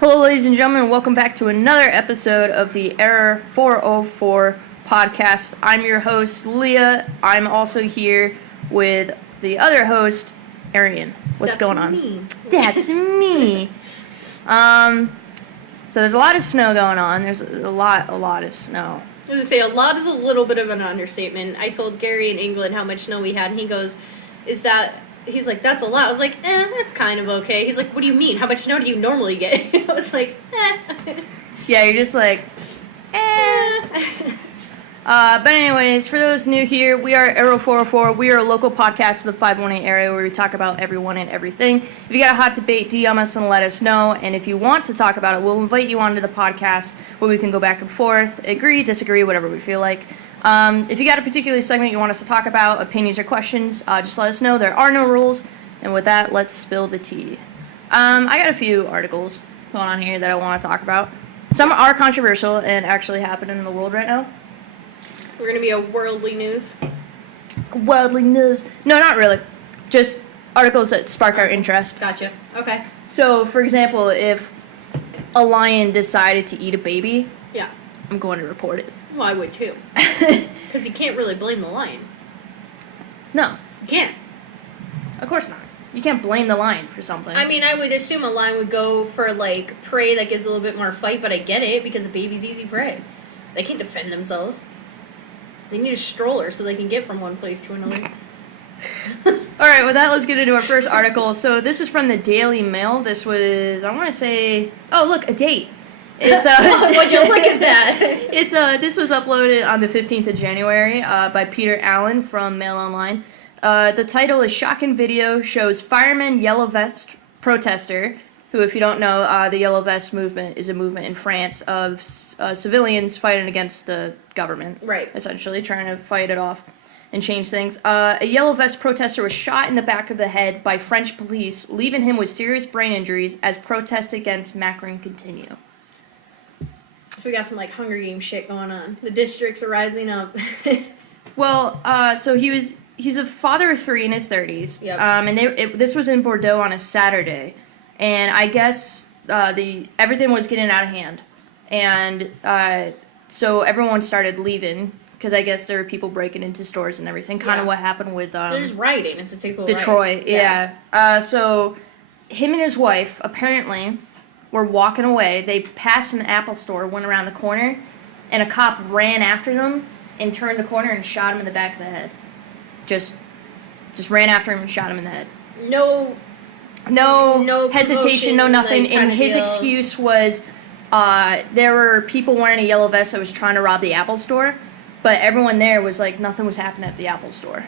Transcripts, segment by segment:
Hello, ladies and gentlemen, welcome back to another episode of the Error 404 podcast. I'm your host, Leah. I'm also here with the other host, Arian. What's going on? Me. That's me. So there's a lot of snow going on. There's a lot of snow. I was going to say, a lot is a little bit of an understatement. I told Gary in England how much snow we had, and he goes, he's like, that's a lot. I was like, that's kind of okay. He's like, what do you mean? How much snow do you normally get? I was like, Yeah, you're just like, But anyways, for those new here, we are Arrow 404. We are a local podcast of the 518 area where we talk about everyone and everything. If you got a hot debate, DM us and let us know. And if you want to talk about it, we'll invite you onto the podcast where we can go back and forth, agree, disagree, whatever we feel like. If you got a particular segment you want us to talk about, opinions or questions, just let us know. There are no rules. And with that, let's spill the tea. I got a few articles going on here that I want to talk about. Some are controversial and actually happening in the world right now. We're going to be a worldly news. Worldly news. No, not really. Just articles that spark our interest. Gotcha. Okay. So, for example, if a lion decided to eat a baby, Yeah. I'm going to report it. Well, I would too. Because you can't really blame the lion. No, You can't. of course not. You can't blame the lion for something. I mean, I would assume a lion would go for, like, prey that gives a little bit more fight, but I get it because a baby's easy prey. They can't defend themselves. They need a stroller so they can get from one place to another. All right, with that, let's get into our first article. So this is from the Daily Mail. This was, I want to say, oh, look, a date. It's Would you look at that? It's this was uploaded on the 15th of January by Peter Allen from Mail Online. The title is Shocking Video Shows Fireman Yellow Vest Protester, who, if you don't know, the Yellow Vest movement is a movement in France of civilians fighting against the government. Right. Essentially, trying to fight it off and change things. A Yellow Vest protester was shot in the back of the head by French police, leaving him with serious brain injuries as protests against Macron continue. So we got some, like, Hunger Games shit going on. The districts are rising up. Well, so he's a father of three in his 30s. Yep. And this was in Bordeaux on a Saturday. And I guess everything was getting out of hand. And so everyone started leaving because I guess there were people breaking into stores and everything. Kind of what happened with They're just rioting. It's a typical Detroit. riot. Yeah. So him and his wife apparently were walking away. They passed an Apple store, went around the corner, and a cop ran after them and turned the corner and shot him in the back of the head. Just ran after him and shot him in the head. No hesitation, no nothing. And his excuse was there were people wearing a yellow vest that was trying to rob the Apple store, but everyone there was like nothing was happening at the Apple store.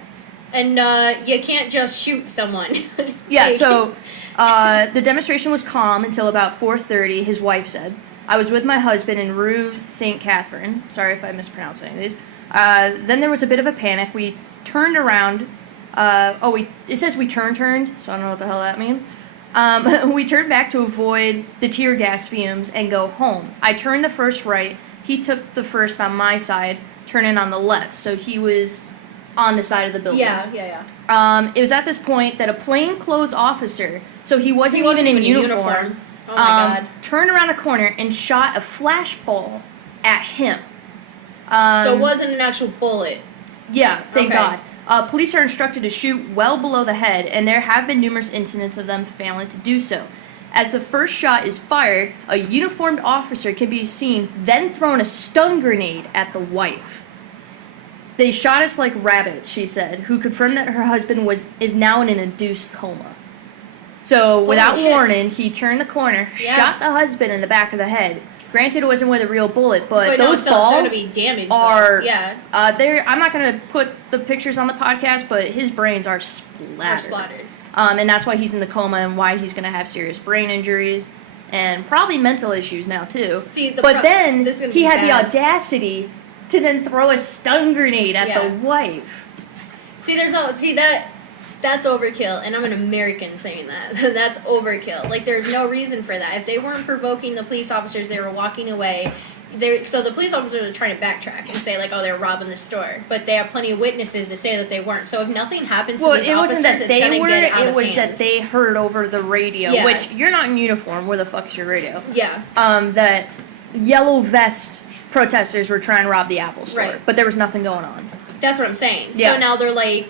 And you can't just shoot someone. Yeah, so the demonstration was calm until about 4:30, his wife said. I was with my husband in Rue St. Catherine. Sorry if I mispronounced any of these. Then there was a bit of a panic. We turned around. It says we turned, so I don't know what the hell that means. We turned back to avoid the tear gas fumes and go home. I turned the first right. He took the first on my side, turning on the left. So he was on the side of the building. Yeah. It was at this point that a plainclothes officer, so he wasn't even in uniform. Oh my God. Turned around a corner and shot a flashball at him. So it wasn't an actual bullet. Yeah, thank Okay. God. Police are instructed to shoot well below the head, and there have been numerous incidents of them failing to do so. As the first shot is fired, a uniformed officer can be seen then throwing a stun grenade at the wife. They shot us like rabbits, she said, who confirmed that her husband is now in an induced coma. So, without warning, he turned the corner, shot the husband in the back of the head. Granted, it wasn't with a real bullet, but those balls be damaged, are... Yeah. I'm not going to put the pictures on the podcast, but his brains are splattered. And that's why he's in the coma and why he's going to have serious brain injuries and probably mental issues now, too. Then he had the audacity to then throw a stun grenade at the wife. That's overkill, and I'm an American saying that. That's overkill. Like, there's no reason for that. If they weren't provoking the police officers, they were walking away, So the police officers are trying to backtrack and say like, oh, they're robbing the store, but they have plenty of witnesses to say that they weren't. So if nothing happens to these it wasn't officers, that they were. It was hand. that they heard over the radio. Yeah. Which you're not in uniform. Where the fuck is your radio? Yeah. That yellow vest protesters were trying to rob the Apple store, Right. but there was nothing going on. That's what I'm saying. Yeah. So now they're like,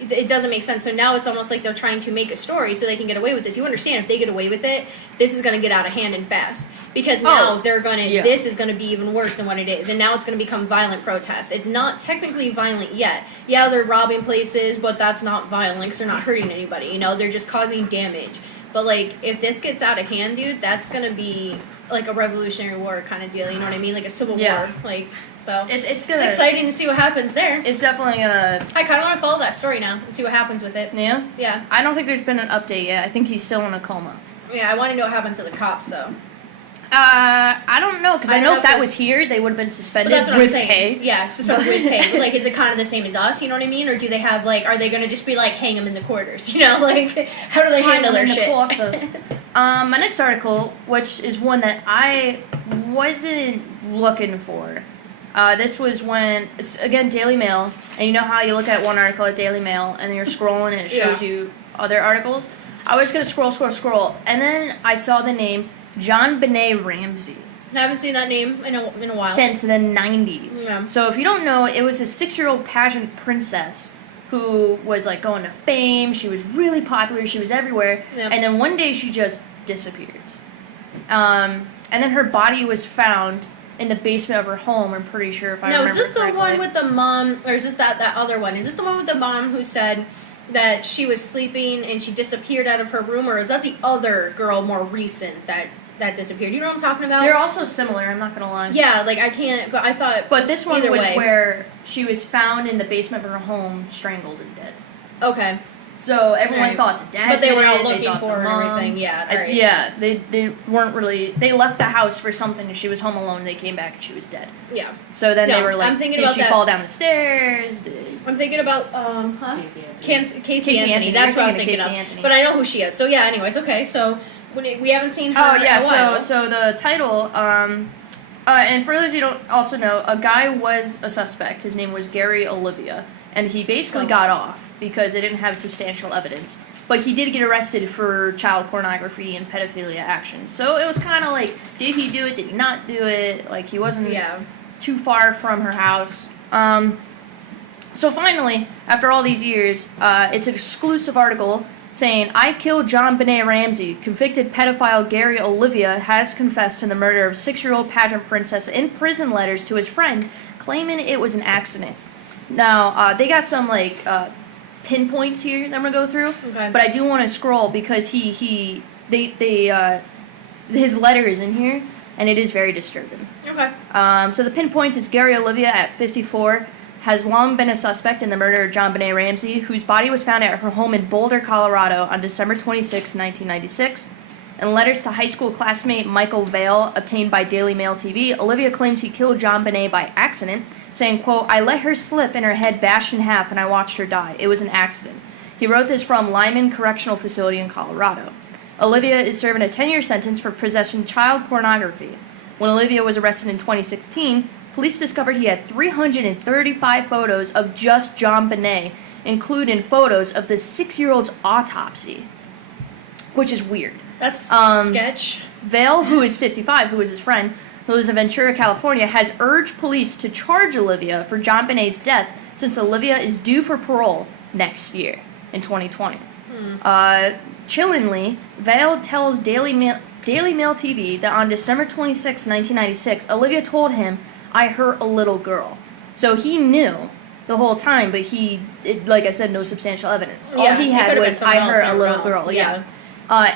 it doesn't make sense. So now it's almost like they're trying to make a story so they can get away with this. You understand, if they get away with it, this is going to get out of hand and fast. Because now they're going to, this is going to be even worse than what it is. And now it's going to become violent protests. It's not technically violent yet. Yeah, they're robbing places, but that's not violent because they're not hurting anybody. You know, they're just causing damage. But, like, if this gets out of hand, dude, that's going to be like a Revolutionary War kind of deal. You know what I mean? Like a Civil War. Like, so It's exciting to see what happens there. It's definitely gonna. I kind of want to follow that story now and see what happens with it. Yeah. Yeah. I don't think there's been an update yet. I think he's still in a coma. Yeah, I want to know what happens to the cops, though. I don't know, because I know if that was here, they would have been But suspended that's what with I'm saying. pay. Yeah, suspended with pay. But, like, is it kind of the same as us? You know what I mean? Or do they have like, are they going to just be like, hang them in the quarters? You know, like, how do they handle their shit? My next article, which is one that I wasn't looking for. This was when, it's, again, Daily Mail, and you know how you look at one article at Daily Mail, and then you're scrolling and it shows you other articles? I was going to scroll, and then I saw the name JonBenét Ramsey. I haven't seen that name in a while. Since the 90s. Yeah. So if you don't know, it was a 6-year-old pageant princess who was like going to fame. She was really popular. She was everywhere. Yep. And then one day she just disappears. And then her body was found in the basement of her home, I'm pretty sure, if I remember Now, is this the correctly. one with the mom, or is this that other one? Is this the one with the mom who said that she was sleeping and she disappeared out of her room, or is that the other girl more recent that disappeared? You know what I'm talking about? They're also similar, I'm not going to lie. Yeah, like I can't, but I thought... But this one either was way. where she was found in the basement of her home, strangled and dead. Okay. So everyone Right. thought the dad But they did were all it, they looking thought for the her and mom. everything, yeah. Right. Yeah, they weren't really. They left the house for something, and she was home alone. They came back, and she was dead. Yeah. So then they No, were like, I'm thinking did about she that. fall down the stairs? Did... I'm thinking about, Casey Casey Anthony. Anthony. That's what I was You're thinking thinking of. of Casey Anthony. But I know who she is. So yeah, anyways, okay. So we haven't seen her Oh yeah, in a while. so the title, and for those who don't also know, a guy was a suspect. His name was Gary Olivia, and he basically got off because they didn't have substantial evidence. But he did get arrested for child pornography and pedophilia actions. So it was kind of like, did he do it? Did he not do it? Like, he wasn't too far from her house. So finally, after all these years, it's an exclusive article saying, I killed JonBenét Ramsey. Convicted pedophile Gary Olivia has confessed to the murder of 6-year-old pageant princess in prison letters to his friend, claiming it was an accident. Now, they got some, like, pinpoints here that I'm going to go through. Okay. But I do want to scroll because his letter is in here, and it is very disturbing. Okay. So the pinpoints is Gary Olivia at 54 has long been a suspect in the murder of JonBenét Ramsey, whose body was found at her home in Boulder, Colorado on December 26, 1996. In letters to high school classmate Michael Vale, obtained by Daily Mail TV, Olivia claims he killed JonBenét by accident, saying, quote, I let her slip and her head bashed in half and I watched her die. It was an accident. He wrote this from Lyman Correctional Facility in Colorado. Olivia is serving a 10-year sentence for possessing child pornography. When Olivia was arrested in 2016, police discovered he had 335 photos of just JonBenét, including photos of the 6-year-old's autopsy, which is weird. That's sketch. Vale, who is 55, who is his friend, who lives in Ventura, California, has urged police to charge Olivia for JonBenét's death since Olivia is due for parole next year in 2020. Chillingly, Vale tells Daily Mail TV that on December 26, 1996, Olivia told him, I hurt a little girl. So he knew the whole time, but like I said, no substantial evidence. All he had was, I hurt a little girl. Yeah.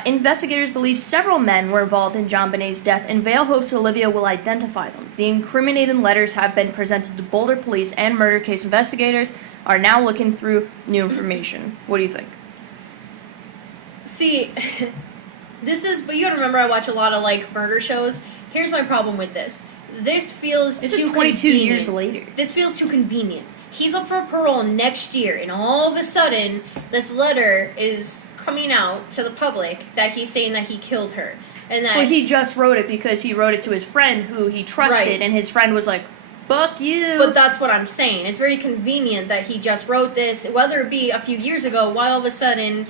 Investigators believe several men were involved in JonBenét's death, and Vale hopes Olivia will identify them. The incriminating letters have been presented to Boulder police, and murder case investigators are now looking through new information. What do you think? See, but you gotta remember I watch a lot of, like, murder shows. Here's my problem with this. This feels This too is 22 convenient. years later. This feels too convenient. He's up for parole next year, and all of a sudden, this letter is coming out to the public that he's saying that he killed her. And that Well, he just wrote it because he wrote it to his friend who he trusted, Right. and his friend was like, fuck you. But that's what I'm saying. It's very convenient that he just wrote this, whether it be a few years ago, why all of a sudden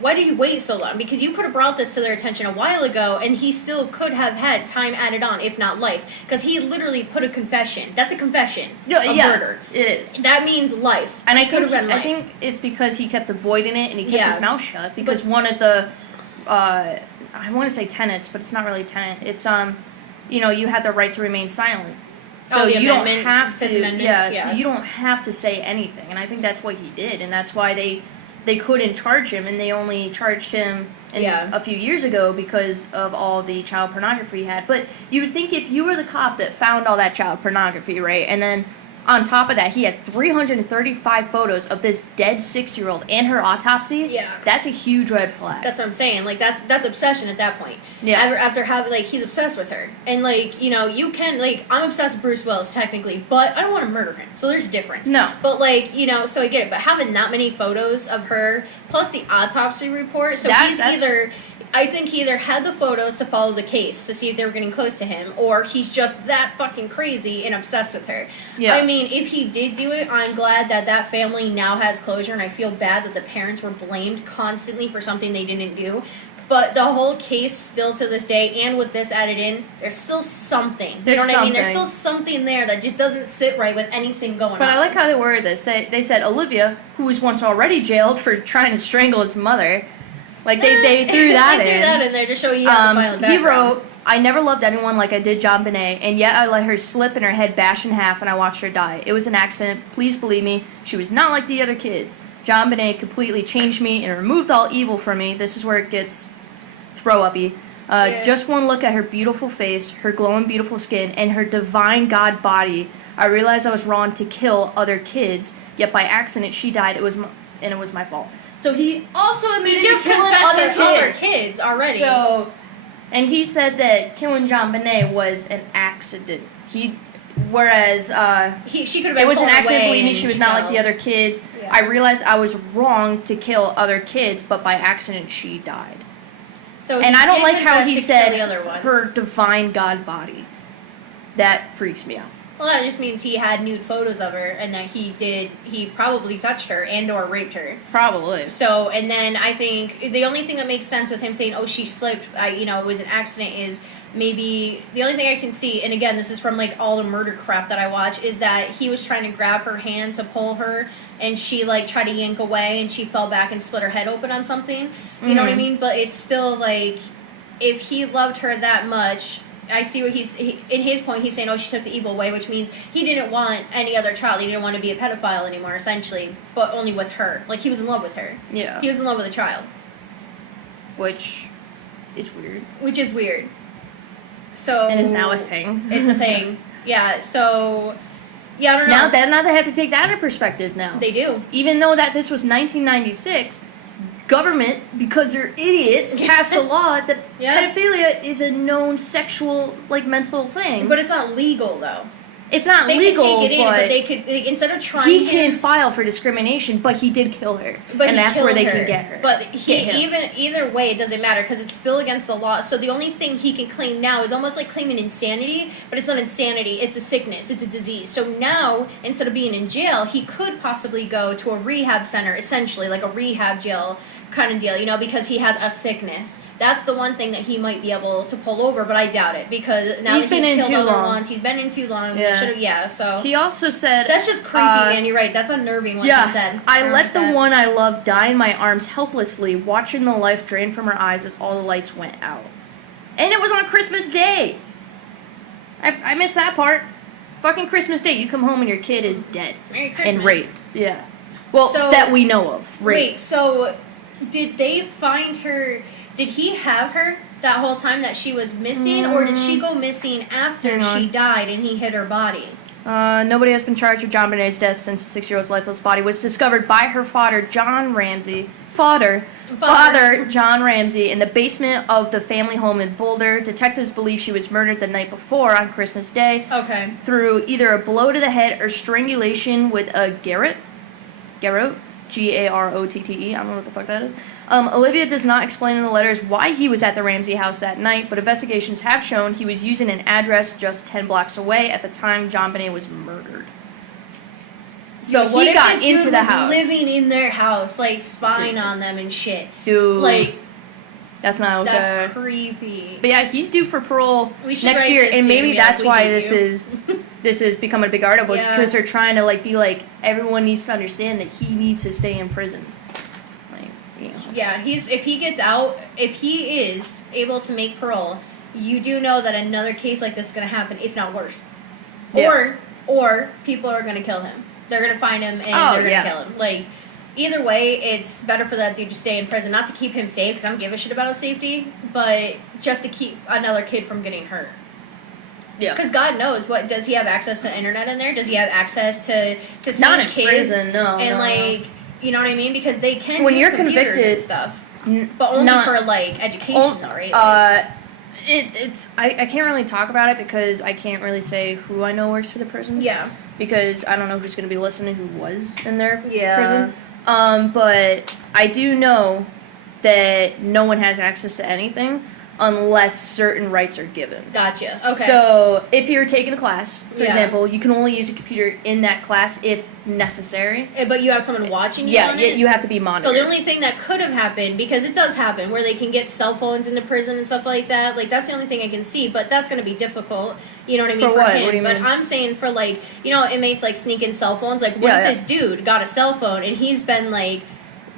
why did he wait so long? Because you could have brought this to their attention a while ago, and he still could have had time added on, if not life. Because he literally put a confession. That's a confession of murder. It is. That means life. And It could have been life. I think it's because he kept avoiding it and he kept Yeah. his mouth shut. Because one of the, I want to say tenets, but it's not really a tenet. It's you have the right to remain silent. So the you don't amendment, have Fifth to, Amendment, So you don't have to say anything. And I think that's what he did, and that's why they couldn't charge him, and they only charged him a few years ago because of all the child pornography he had. But you would think if you were the cop that found all that child pornography, right, and then on top of that, he had 335 photos of this dead 6-year-old and her autopsy. Yeah. That's a huge red flag. That's what I'm saying. Like, that's obsession at that point. Yeah. After having, like, he's obsessed with her. And, like, you can, like, I'm obsessed with Bruce Willis, technically, but I don't want to murder him. So there's a difference. No. But, like, so I get it. But having that many photos of her, plus the autopsy report, so I think he either had the photos to follow the case to see if they were getting close to him, or he's just that fucking crazy and obsessed with her. Yeah. I mean, if he did do it, I'm glad that family now has closure, and I feel bad that the parents were blamed constantly for something they didn't do. But the whole case, still to this day, and with this added in, there's still something. You know what I mean? There's still something there that just doesn't sit right with anything going on. But I like how they worded this. They said Olivia, who was once already jailed for trying to strangle his mother, like they threw that they in. threw that in there to show you how the violent He background. wrote, I never loved anyone like I did John Bonet, and yet I let her slip and her head bash in half and I watched her die. It was an accident. Please believe me. She was not like the other kids. John Bonet completely changed me and removed all evil from me. This is where it gets throw-uppy. Just one look at her beautiful face, her glowing beautiful skin, and her divine God body. I realized I was wrong to kill other kids, yet by accident she died. It was my fault. So he also admitted to killing other kids already. So, and he said that killing John Bonet was an accident. Whereas she could have been it was an pulled accident. away Believe me, and, she was not like the other kids. Yeah. I realized I was wrong to kill other kids, but by accident she died. So And I don't like how he said the other ones. her divine God body. That freaks me out. Well, that just means he had nude photos of her, and that he probably touched her and or raped her. Probably. So, and then I think the only thing that makes sense with him saying, oh, she slipped, it was an accident, is maybe the only thing I can see, and again, this is from like all the murder crap that I watch, is that he was trying to grab her hand to pull her, and she like tried to yank away, and she fell back and split her head open on something. You know what I mean? But it's still like, if he loved her that much, I see what in his point, he's saying, oh, she took the evil away, which means he didn't want any other child. He didn't want to be a pedophile anymore, essentially, but only with her. Like, he was in love with her. Yeah. He was in love with a child. Which is weird. Which is weird. So. And is now a thing. It's a thing. Yeah, so. Yeah, I don't know. Now they have to take that into perspective now. They do. Even though that this was 1996, government, because they're idiots, passed a law that pedophilia is a known sexual, like, mental thing. But it's not legal, though. It's not they legal, could take it but in, they could, instead of trying he can file for discrimination, but he did kill her. And that's where they can get her. But either way, it doesn't matter, because it's still against the law. So the only thing he can claim now is almost like claiming insanity, but it's not insanity, it's a sickness, it's a disease. So now, instead of being in jail, he could possibly go to a rehab center, essentially, like a rehab jail kind of deal, because he has a sickness. That's the one thing that he might be able to pull over, but I doubt it, because now he's been in too long. He's been in too long. So he also said that's just creepy, man. You're right. That's unnerving what he said. I let the one I love die in my arms helplessly, watching the life drain from her eyes as all the lights went out. And it was on Christmas Day. I missed that part. Fucking Christmas Day. You come home and your kid is dead. Merry Christmas. And raped. Yeah. Well, that we know of. Raped. Wait, so did they find her? Did he have her that whole time that she was missing, or did she go missing after she died and he hid her body? Nobody has been charged with John Bonet's death since the 6-year-old's lifeless body was discovered by her father, John Ramsey. Father John Ramsey, in the basement of the family home in Boulder. Detectives believe she was murdered the night before on Christmas Day. Okay. Through either a blow to the head or strangulation with a garrote. Garotte. Garotte. I don't know what the fuck that is. Olivia does not explain in the letters why he was at the Ramsey house that night, but investigations have shown he was using an address just 10 blocks away at the time JonBenét was murdered. So What he if got this dude into the was house. living in their house, like spying on them and shit. Dude, Like, that's not okay. that's creepy. But yeah, he's due for parole We should next write year, this and maybe down. Yeah, that's we why hate this is becoming a big article, Yeah. because they're trying to be like everyone needs to understand that he needs to stay in prison. Like, you know. Yeah, if he gets out, if he is able to make parole, you do know that another case like this is going to happen, if not worse. Yeah. Or people are going to kill him. They're going to find him and they're going to kill him. Like, either way, it's better for that dude to stay in prison, not to keep him safe, because I don't give a shit about his safety, but just to keep another kid from getting hurt. Yeah. Because God knows, does he have access to internet in there? Does he have access to see Not in kids? prison, no. And no. you know what I mean? Because they can When use you're computers convicted, and stuff, but only for education, though, right? I can't really talk about it because I can't really say who I know works for the prison. Yeah. Because I don't know who's going to be listening who was in their Yeah. prison. But I do know that no one has access to anything unless certain rights are given. Gotcha. Okay. So if you're taking a class, for Yeah. example, you can only use a computer in that class if necessary. But you have someone watching you Yeah, on it? you have to be So monitored. the only thing that could have happened, because it does happen, where they can get cell phones into prison and stuff like that, that's the only thing I can see, but that's going to be difficult, you know what I mean, For for what? him. What do you but mean? I'm saying for, inmates, sneaking cell phones, what Yeah, if this dude got a cell phone and he's been,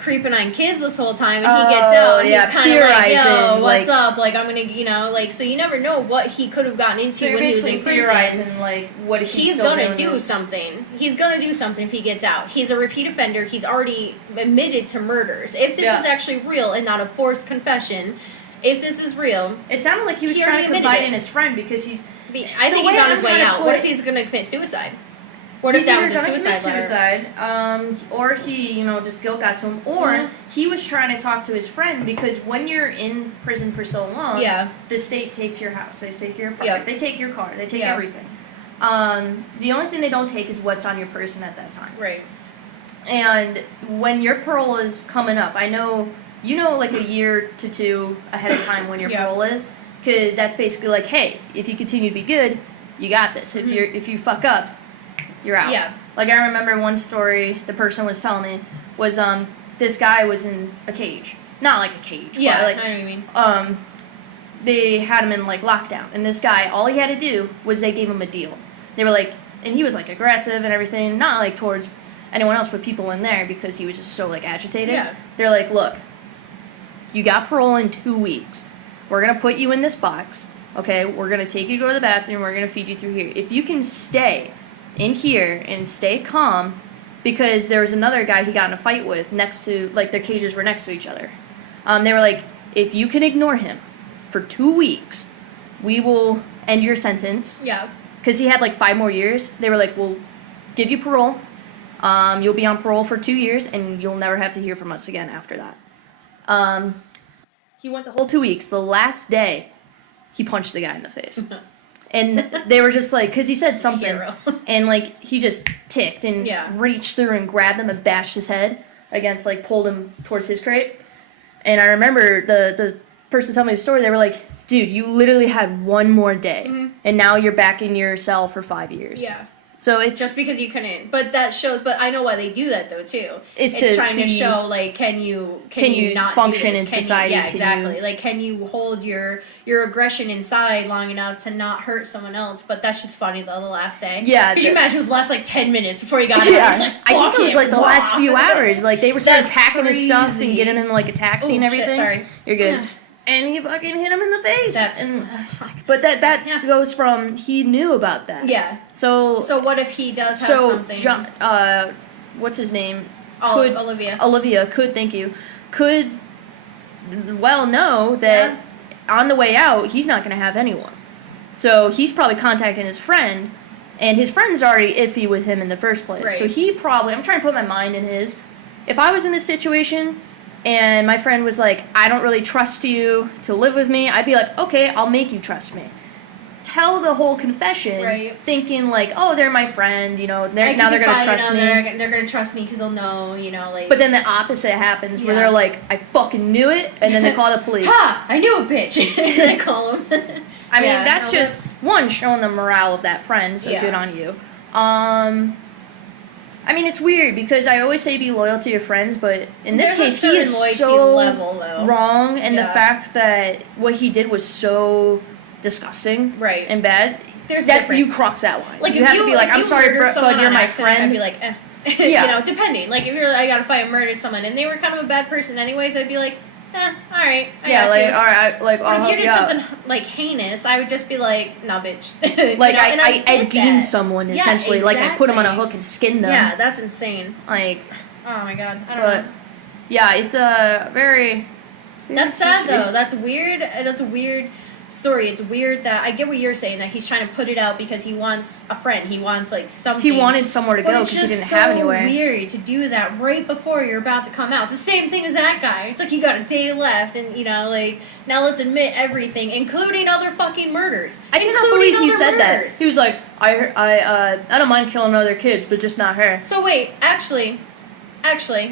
creeping on kids this whole time, and Oh, he gets out, and yeah, he's kind of like, yo, theorizing, what's up, I'm going to, so you never know what he could have gotten into So you're when he was basically in prison. theorizing, what if He's still gonna doing do this? something. He's gonna do something if he gets out. He's a repeat offender. He's already admitted to murders. If this Yeah. is actually real and not a forced confession, if this is real, It sounded like he was He trying already to admitted confide it. in his friend because he's I think The way he's on I'm his way trying to out. put What it- if he's gonna commit suicide? What if he's that either was a gonna commit suicide letter? suicide, or he, just guilt got to him, or Mhm. he was trying to talk to his friend because when you're in prison for so long, Yeah. the state takes your house, they take your apartment, Yeah. they take your car, they take Yeah. everything. The only thing they don't take is what's on your person at that time. Right. And when your parole is coming up, I know a year to two ahead of time when your Yeah. parole is, because that's basically hey, if you continue to be good, you got this. If if you fuck up, you're out. Yeah. I remember one story the person was telling me was this guy was in a cage, not like a cage, Yeah. but I know what you mean. they had him in lockdown, and this guy, all he had to do was they gave him a deal. They were and he was aggressive and everything, not towards anyone else but people in there because he was just so agitated. Yeah. They're look, you got parole in 2 weeks. We're gonna put you in this box. Okay, we're gonna take you to go to the bathroom. We're gonna feed you through here. If you can stay in here and stay calm, because there was another guy he got in a fight with next to their cages were next to each other. They were if you can ignore him for 2 weeks, we will end your sentence. Yeah. Because he had 5 more years. They were we'll give you parole. You'll be on parole for 2 years, and you'll never have to hear from us again after that. He went the whole 2 weeks. The last day, he punched the guy in the face. And they were just because he said something, Hero. and he just ticked and Yeah. reached through and grabbed him and bashed his head against, pulled him towards his crate. And I remember the person telling me the story, they were dude, you literally had one more day, and now you're back in your cell for 5 years. Yeah. So it's Just because you couldn't, but that shows. But I know why they do that though too. It's It's to trying to see- show can you not function do in this? Can you- society? yeah, Can exactly. you- Can you hold your aggression inside long enough to not hurt someone else? But that's just funny though. The last day. Yeah, Could you the- imagine it was the last 10 minutes before he got out? Yeah, He's I think it was "Fuck the last few hours. They were starting That's packing his stuff and crazy. getting him a taxi and Ooh, shit, everything. sorry. You're good. Yeah. And he fucking hit him in the face. That's and, fuck. but that Yeah. goes from he knew about that. Yeah. So So what if he does have so something? John, what's his name? Olivia. Olivia could well know that on the way out he's not going to have anyone. So he's probably contacting his friend, and his friend's already iffy with him in the first place. Right. So he probably, I'm trying to put my mind in his. If I was in this situation and my friend was I don't really trust you to live with me, I'd be okay, I'll make you trust me. tell the whole confession, Right. thinking like, oh, they're my friend, you know, I now can they're gonna confide in trust them, me. They're gonna trust me because they'll know, you know, like. But then the opposite happens where Yeah. they're like, I fucking knew it, and then they call the police. Ha! I knew a bitch. I call them. I mean, that's just one showing the morale of that friend. So Yeah. good on you. I mean, it's weird because I always say be loyal to your friends, but in this There's case, a he is certain loyalty so level, though. wrong, and the Yeah. fact that what he did was so disgusting Right. and bad. There's that difference. you cross that line. Like you if have to be like, if I'm you sorry, murdered someone bud, you're on my accident, friend. I'd be like, eh. Yeah. You know, depending. Like if you're like, I got to fight and murdered someone, and they were kind of a bad person anyways, I'd be like, all right. Yeah, got like, you. all right, like, But I'll if help you did you out. something like heinous, I would just be like, nah, bitch. You Like, know, and I get Ed Gein that. someone, Yeah, essentially. Like, I put them on a exactly. hook and skin them. Yeah, that's insane. Like, Oh my god, I don't but, know. yeah, it's a very... That's sad though. That's weird. That's a weird story. It's weird that I get what you're saying that he's trying to put it out because he wants a friend. He wants like something. He wanted somewhere to But go it's because he just didn't have so anywhere. weird to do that right before you're about to come out. It's the same thing as that guy. It's like you got a day left, and you know, like now let's admit everything, including other fucking murders. I cannot Including believe he other said murders. that. He was like, I don't mind killing other kids, but just not her. So wait, actually,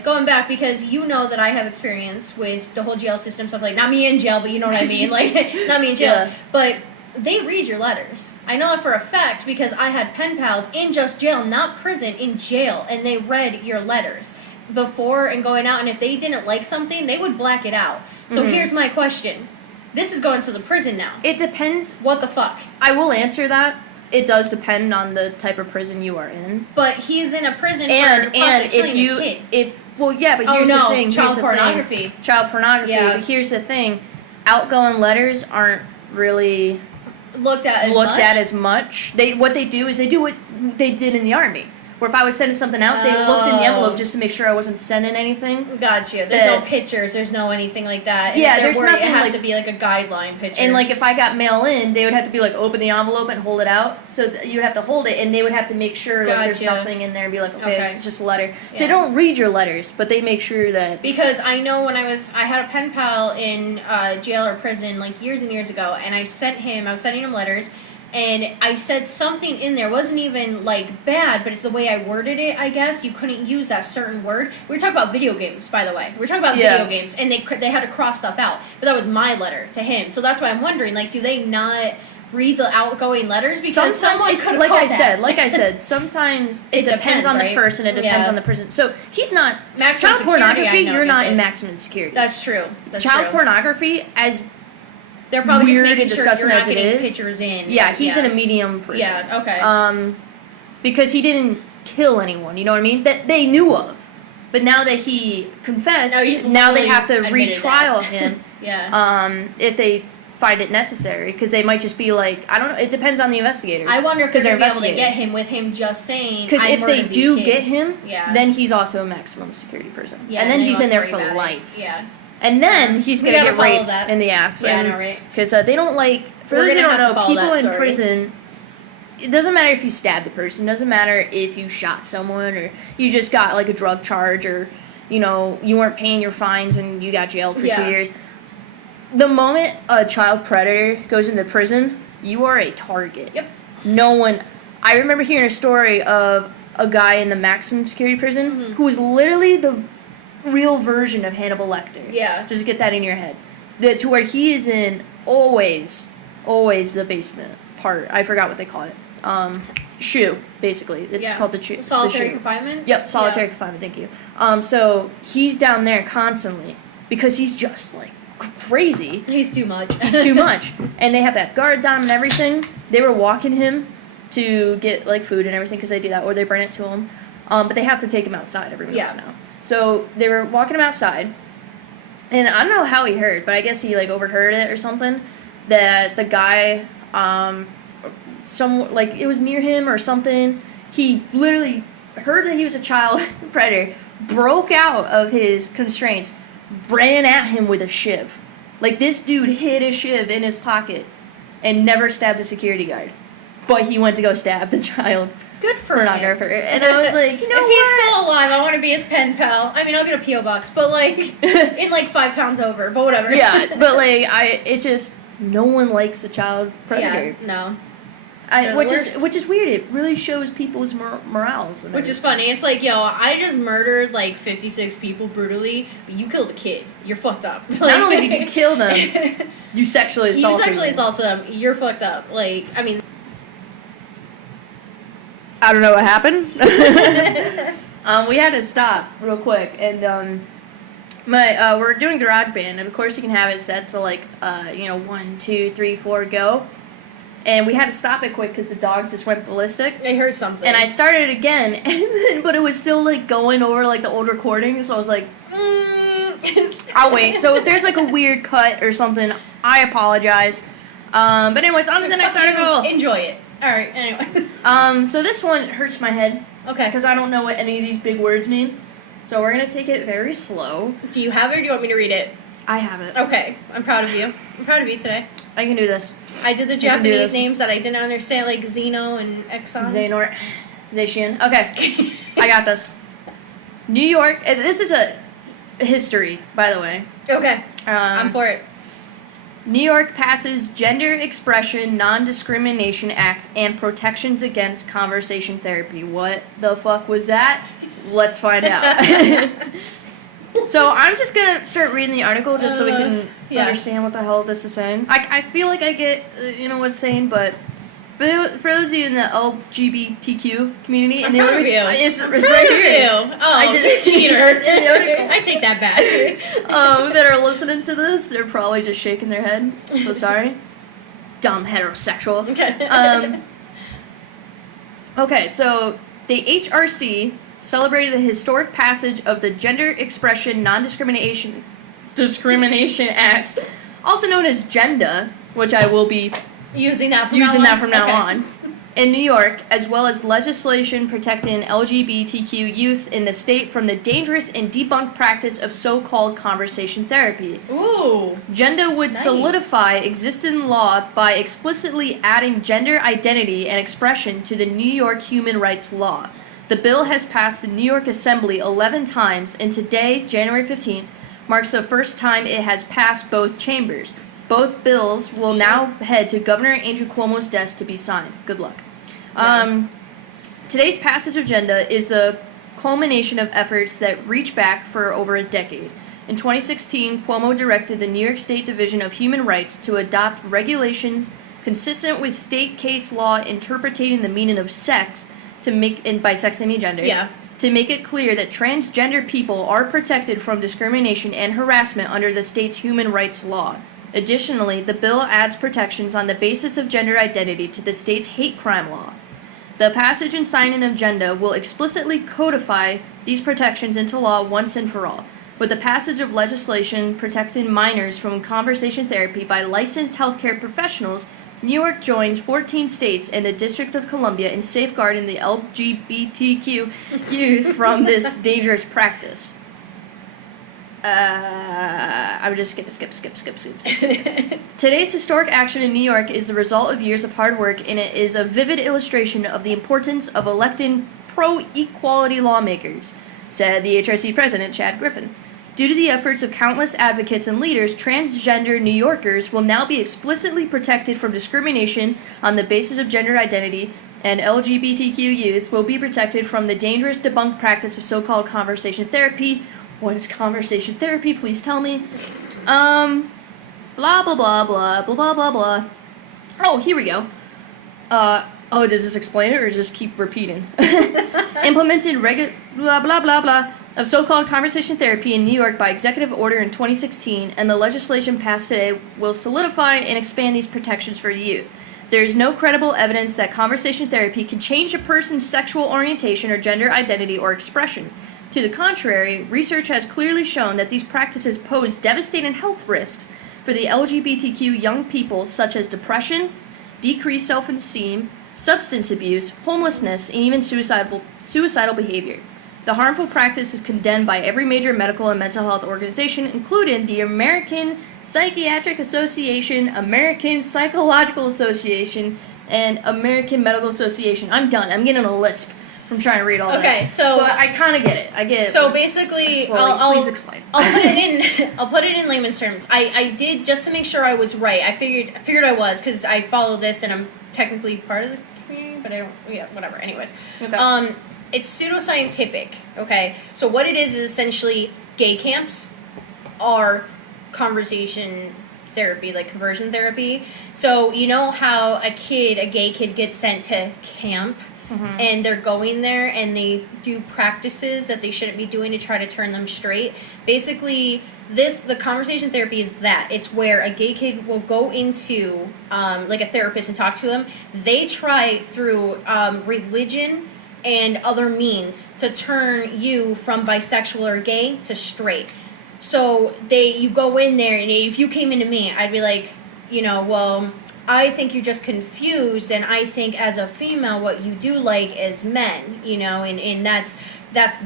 going back because you know that I have experience with the whole jail system stuff. Like not me in jail, but you know what I mean. Like not me in jail, Yeah. but they read your letters. I know that for a fact because I had pen pals in just jail, not prison, in jail, and they read your letters before and going out. And if they didn't like something, they would black it out. So Mhm. here's my question: this is going to the prison now. It depends. What the fuck? I will answer that. It does depend on the type of prison you are in. But he's in a prison And for possibly if killing you a kid. yeah, but Oh, here's no, the thing. child here's the pornography. Thing. Child pornography. Yeah. But here's the thing. Outgoing letters aren't really looked at as much. What they do is they do what they did in the army. Where if I was sending something out, they looked in the envelope just to make sure I wasn't sending anything. Gotcha. There's no pictures. There's no anything like that. And Yeah, if they're there's worried, nothing It has like- to be like a guideline picture. And like if I got mail in, they would have to be like open the envelope and hold it out. So you would have to hold it, and they would have to make sure like there's Gotcha. nothing in there and be like, okay, Okay. it's just a letter. So Yeah. they don't read your letters, but they make sure that. because I know when I had a pen pal in jail or prison like years and years ago, and I was sending him letters. And I said something in there, wasn't even like bad, but it's the way I worded it, I guess. You couldn't use that certain word. We were talking about video games, by the way. We were talking about Yeah. video games, and they had to cross stuff out. But that was my letter to him. So that's why I'm wondering, like, do they not read the outgoing letters? Because someone could have like caught that. like I said, sometimes it It depends depends, on the right? person. It depends Yeah. on the person. So he's not Maximum child security, pornography. I know You're not gets in it. maximum security. That's true. That's child true. pornography, as They're probably weird just making and sure disgusting you're not as it getting is. pictures in. yeah, he's in a medium prison. Yeah, okay. Because he didn't kill anyone. You know what I mean? That they knew of. But now that he confessed, No, he's now they literally have to admitted retrial that. him. Yeah. If they find it necessary, because they might just be like, I don't know. It depends on the investigators. I wonder if they're they're going to be able to investigating. get him with him just saying. Because I if they murdered do these get kids. him, yeah. then he's off to a maximum security prison. Yeah, and then he's they'll in there worry for about it. life. Yeah. And then he's We going to gotta get follow raped that. in the ass. Yeah, I know, right? Because they don't like, for We're those who gonna don't have to know, follow people that in story. prison, it doesn't matter if you stabbed the person. It doesn't matter if you shot someone or you just got like a drug charge or, you know, you weren't paying your fines and you got jailed for 2 Yeah. years. The moment a child predator goes into prison, you are a target. Yep. No one. I remember hearing a story of a guy in the maximum security prison Mhm. who was literally the real version of Hannibal Lecter. Yeah. Just get that in your head. To where he is in always the basement part. I forgot what they call it. Shoe, basically. It's Yeah. called the shoe. Solitary the shoe. confinement? Yep, solitary Yeah. confinement. Thank you. So he's down there constantly because he's just like crazy. He's too much. He's too much, and they have to have guards on him and everything. They were walking him to get like food and everything because they do that, or they bring it to him. But they have to take him outside every once Yeah. now. So they were walking him outside, and I don't know how he heard, but I guess he like overheard it or something. That the guy, it was near him or something. He literally heard that he was a child predator, broke out of his constraints, ran at him with a shiv. Like, this dude hid a shiv in his pocket and never stabbed a security guard. But he went to go stab the child Good for pornographer. him. And I was like, you know if what? he's still alive, I want to be his pen pal. I mean, I'll get a P.O. box, but like, in like 5 towns over, but whatever. Yeah, but like, it's just, no one likes a child predator. Yeah, no. They're the Which is weird. It really shows people's morals. Which is funny. It's like, yo, I just murdered like 56 people brutally, but you killed a kid. You're fucked up. Like, not only did you kill them, you sexually assaulted them. You're fucked up. Like, I mean, I don't know what happened. We had to stop real quick, and we're doing GarageBand, and of course you can have it set to like 1, 2, 3, 4 go. And we had to stop it quick because the dogs just went ballistic. I heard something. And I started it again, but it was still like going over like the old recording. So I was like, I'll wait. So if there's like a weird cut or something, I apologize. But anyways, on to the next article. Enjoy it. All right. Anyway. So this one hurts my head. Okay. Because I don't know what any of these big words mean. So we're gonna take it very slow. Do you have it or do you want me to read it? I have it. Okay. I'm proud of you. I'm proud of you today. I can do this. I did the Japanese names that I didn't understand, like Xeno and Exxon. Xehanort. Zacian. Okay. I got this. New York. This is a history, by the way. Okay. I'm for it. New York passes Gender Expression Non-Discrimination Act and protections against conversation therapy. What the fuck was that? Let's find out. So I'm just going to start reading the article just so we can understand what the hell this is saying. I feel like I get, what it's saying, but for those of you in the LGBTQ community, and it's right here. Oh, I did cheaters. I take that back. That are listening to this, they're probably just shaking their head. So sorry. Dumb heterosexual. Okay. Okay, so the HRC celebrated the historic passage of the Gender Expression Non-Discrimination Act, also known as GENDA, which I will be using that from now on, in New York, as well as legislation protecting LGBTQ youth in the state from the dangerous and debunked practice of so-called conversation therapy. Ooh. GENDA would solidify existing law by explicitly adding gender identity and expression to the New York human rights law. The bill has passed the New York Assembly 11 times, and today, January 15th, marks the first time it has passed both chambers. Both bills will now head to Governor Andrew Cuomo's desk to be signed. Good luck. Yeah. Today's passage of GENDA is the culmination of efforts that reach back for over a decade. In 2016, Cuomo directed the New York State Division of Human Rights to adopt regulations consistent with state case law interpreting the meaning of sex to make, and by sex I mean gender, to make it clear that transgender people are protected from discrimination and harassment under the state's human rights law. Additionally, the bill adds protections on the basis of gender identity to the state's hate crime law. The passage and signing of GENDA will explicitly codify these protections into law once and for all. With the passage of legislation protecting minors from conversation therapy by licensed healthcare professionals, New York joins 14 states and the District of Columbia in safeguarding the LGBTQ youth from this dangerous practice. I would just skip. Today's historic action in New York is the result of years of hard work, and it is a vivid illustration of the importance of electing pro-equality lawmakers, said the HRC president, Chad Griffin. Due to the efforts of countless advocates and leaders, transgender New Yorkers will now be explicitly protected from discrimination on the basis of gender identity, and LGBTQ youth will be protected from the dangerous debunked practice of so-called conversation therapy. What is conversation therapy? Please tell me. Blah, blah, blah, blah, blah, blah, blah, blah. Oh, here we go. Does this explain it or just keep repeating? Implemented blah, blah, blah, blah, of so-called conversation therapy in New York by executive order in 2016, and the legislation passed today will solidify and expand these protections for youth. There is no credible evidence that conversation therapy can change a person's sexual orientation or gender identity or expression. To the contrary, research has clearly shown that these practices pose devastating health risks for the LGBTQ young people, such as depression, decreased self-esteem, substance abuse, homelessness, and even suicidal behavior. The harmful practice is condemned by every major medical and mental health organization, including the American Psychiatric Association, American Psychological Association, and American Medical Association. I'm done. I'm getting a lisp. from trying to read all this. Okay, so but I kind of get it. I get it. So basically, slowly. Please explain. I'll put it in. I'll put it in layman's terms. I did just to make sure I was right. I figured I was because I follow this and I'm technically part of the community, but I don't. Yeah, whatever. Anyways, Okay. It's pseudoscientific. Okay, so what it is essentially gay camps are conversation therapy, like conversion therapy. So you know how a gay kid gets sent to camp. Mm-hmm. And they're going there and they do practices that they shouldn't be doing to try to turn them straight. Basically, the conversation therapy is that. It's where a gay kid will go into, like a therapist and talk to them. They try through religion and other means to turn you from bisexual or gay to straight. So you go in there and if you came into me, I'd be like, well, I think you're just confused, and I think as a female, what you do like is men, and that's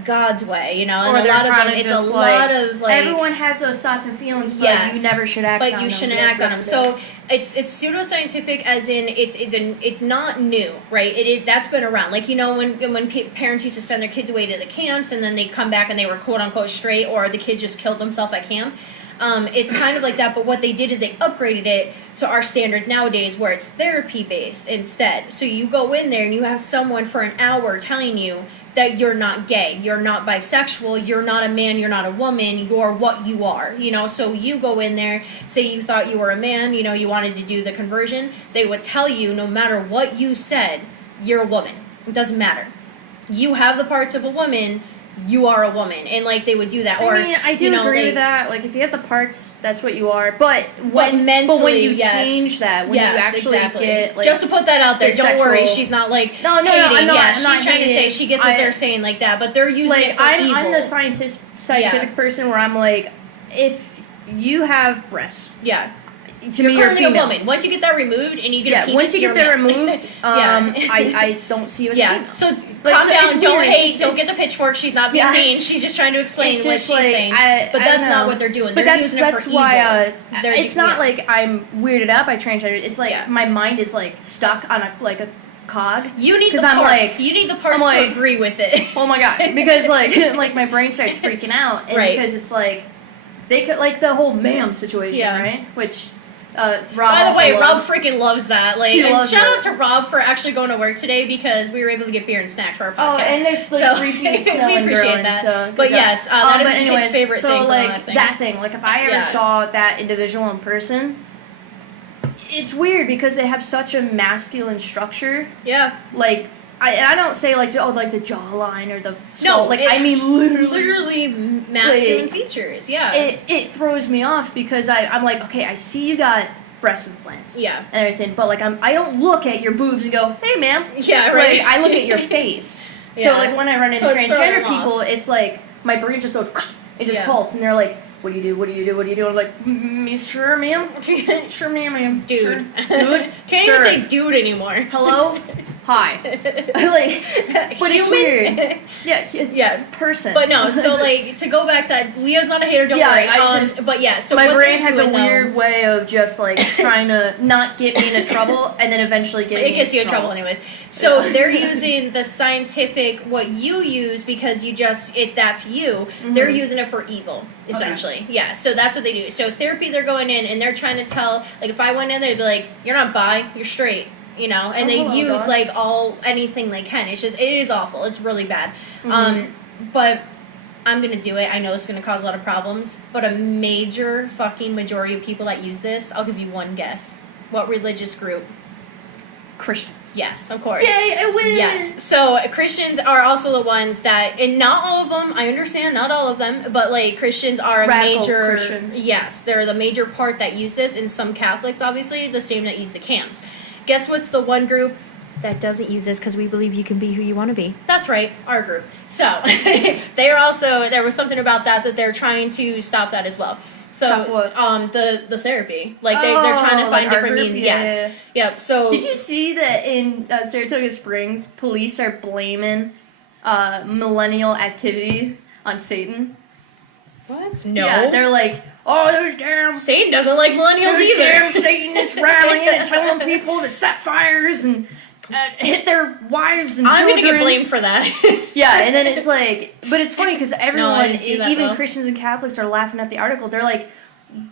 God's way, and or a lot of them, it's a lot of like everyone has those thoughts and feelings, but yes, you never should act on them. But you shouldn't act on them. So it's pseudoscientific, as in it's not new, right? That's been around. Like when parents used to send their kids away to the camps, and then they come back and they were quote unquote straight, or the kid just killed himself at camp. It's kind of like that, but what they did is they upgraded it to our standards nowadays where it's therapy-based instead. So you go in there and you have someone for an hour telling you that you're not gay, you're not bisexual, you're not a man, you're not a woman, you're what you are, So you go in there, say you thought you were a man, you wanted to do the conversion, they would tell you no matter what you said, you're a woman. It doesn't matter. You have the parts of a woman, you are a woman, and like they would do that. Or I do agree with that. Like if you have the parts, that's what you are. But when you change that, when you actually get like just to put that out there, don't worry, she's not like no, I'm not. She's trying to say she gets what they're saying like that, but they're using it for evil. I'm the scientific person where I'm like, if you have breasts, you're currently a woman. Once you get that removed and you get a penis, once you get that removed, I don't see you as female. So calm down, don't hate, don't get the pitchfork. She's not being mean. She's just trying to explain what she's saying. But that's not what they're doing. They're using it for evil. It's not like I'm weirded out by transgender. It's like my mind is like stuck on a cog. You need the parts. You need the parts to agree with it. Oh my god! Because like my brain starts freaking out, and because it's like they could like the whole ma'am situation, right? Which. Rob By the way, loves. Rob freaking loves that. Like, and shout out to Rob for actually going to work today because we were able to get beer and snacks for our podcast. Oh, and there's like freaking snow we and appreciate grilling, that. So but yes, that is his favorite thing. So like that thing, like if I ever saw that individual in person, it's weird because they have such a masculine structure. Yeah. Like. I don't say like the jawline or the skull. No, I mean literally masculine features. Yeah, it throws me off because I'm like, okay, I see you got breast implants, and everything, but like I don't look at your boobs and go, hey, ma'am, right. Like I look at your face. So like when I run into transgender people, it's like my brain just goes, it just halts, and they're like, what do you do? What do you do? What do you do? I'm like, sure, ma'am. Sure, ma'am. Dude. Sure. Dude. Can't even say dude anymore. Hello? Hi. But it's weird. Yeah, person. But no, so like, to go back to that, Leah's not a hater, don't worry. But yeah, so my brain has a weird way of just like trying to not get me into trouble and then eventually getting it gets you in trouble anyways. So they're using the scientific, what you use because that's you. Mm-hmm. They're using it for evil, essentially. Okay. Yeah, so that's what they do. So therapy, they're going in and they're trying to tell, like if I went in there, they'd be like, you're not bi, you're straight. And they use anything they can. It is awful. It's really bad. Mm-hmm. But I'm gonna do it. I know it's gonna cause a lot of problems. But a major fucking majority of people that use this, I'll give you one guess. What religious group? Christians. Yes, of course. Yay, I win! Yes. So Christians are also the ones that, and not all of them, I understand, not all of them, but like Christians are Radical a major... Christians. Yes, they're the major part that use this, and some Catholics, obviously, the same that use the camps. Guess what's the one group that doesn't use this because we believe you can be who you want to be? That's right, our group. So, there was something about that they're trying to stop that as well. So, stop what? The therapy. Like, they're trying to find different means. Yes. Yeah. Yep, so... Did you see that in Saratoga Springs, police are blaming millennial activity on Satan? What? No. Yeah, they're like... Oh, those damn... Satan doesn't like millennials either. Those damn Satanists rallying and telling people to set fires and hit their wives and I'm children. gonna get blamed for that. Yeah, and then it's like, but it's funny because everyone, didn't see that, even though. Christians and Catholics, are laughing at the article. They're like,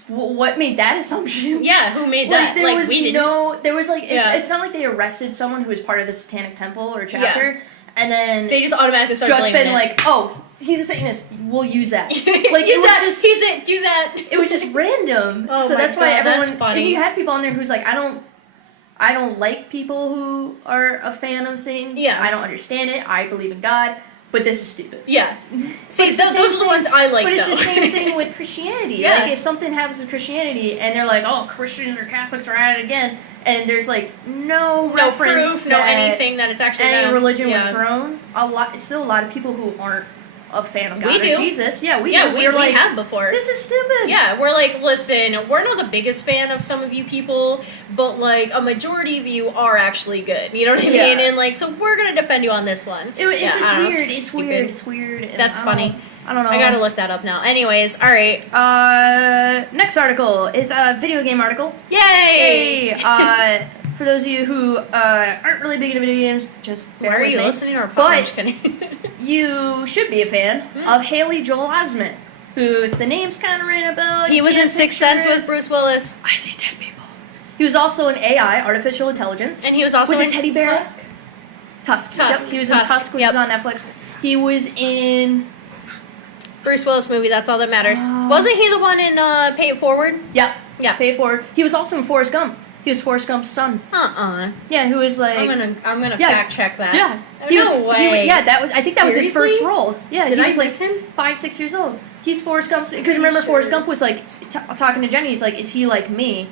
"What made that assumption?" Yeah, who made Like that? there Like was we didn't. no, there was like, Yeah. it's not like they arrested someone who was part of the Satanic Temple or chapter, and then They just automatically started just blaming been it. like, "Oh, he's a Satanist. We'll use that." like Like it was just, use it, do that. it was just random. Oh So my that's why God, that's everyone. funny. And you had people on there who's like, I don't like people who are a fan of Satan. Yeah. I don't understand it. I believe in God, but this is stupid. Yeah. See, it's the same those are the thing- ones I like. But it's though. the same thing with Christianity. Yeah. Like if something happens with Christianity and they're like, "Oh, Christians or Catholics are at it again," and there's like no no reference, proof, no that anything that it's actually any them. religion was Yeah. thrown. Still a lot of people who aren't a fan of We God or do. Jesus. Yeah, we Yeah, do. we We're like, have before. this is stupid. Yeah, we're like, listen, we're not the biggest fan of some of you people, but like a majority of you are actually good. You know what I Yeah. mean? And like, so we're gonna defend you on this one. It's Yeah, just I don't know, weird. It's stupid. weird. It's weird. and That's I don't- funny. I don't know. I gotta look that up now. Anyways, all right. Next article is a video game article. Yay! Yay! For those of you who aren't really big into video games, just Why bear are with you me. listening to our podcast? But- I'm just kidding. You should be a fan of Haley Joel Osment, who, if the name's kind of ring a bell, He you was in can't Sixth picture Sense it. with Bruce Willis, I see dead people. He was also in AI, artificial intelligence, and he was also with in the teddy bear. Tusk. Tusk. Tusk. Yep, he was Tusk. in Tusk, which Yep. is on Netflix. He was in. Bruce Willis movie. That's all that matters. Oh. Wasn't he the one in Pay It Forward? Yep. Yeah. Pay it forward. He was also in Forrest Gump. He was Forrest Gump's son. Yeah, who was like. I'm gonna Yeah. fact check that. Yeah. Oh, He no was, he wa- way. yeah, that was. I think that was his first Seriously? role. Yeah, Did he I was like miss him? 5-6 years old. He's Forrest Gump because remember Sure. Forrest Gump was like talking to Jenny. He's like, "Is he like me?"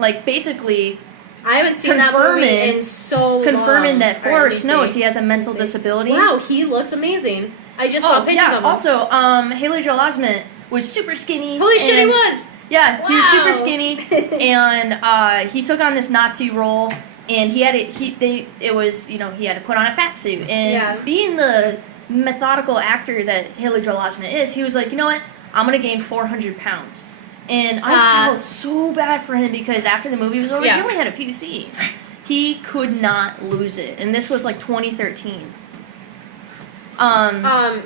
Like basically I haven't seen that movie Confirming- in so long. confirming that All right, let Forrest me knows see. he has a mental Let me see. disability. Wow, he looks amazing. I just saw Oh pictures yeah. of him. Also, Haley Joel Osment was super skinny. Holy shit, he and- was. Yeah, he was super Wow. skinny, and he took on this Nazi role, and he had it. It was he had to put on a fat suit, and Yeah. being the methodical actor that Haley Joel Osment is, he was like, you know what, I'm gonna gain 400 pounds, and I felt so bad for him because after the movie was over, Yeah. he only had a few scenes. He could not lose it, and this was like 2013.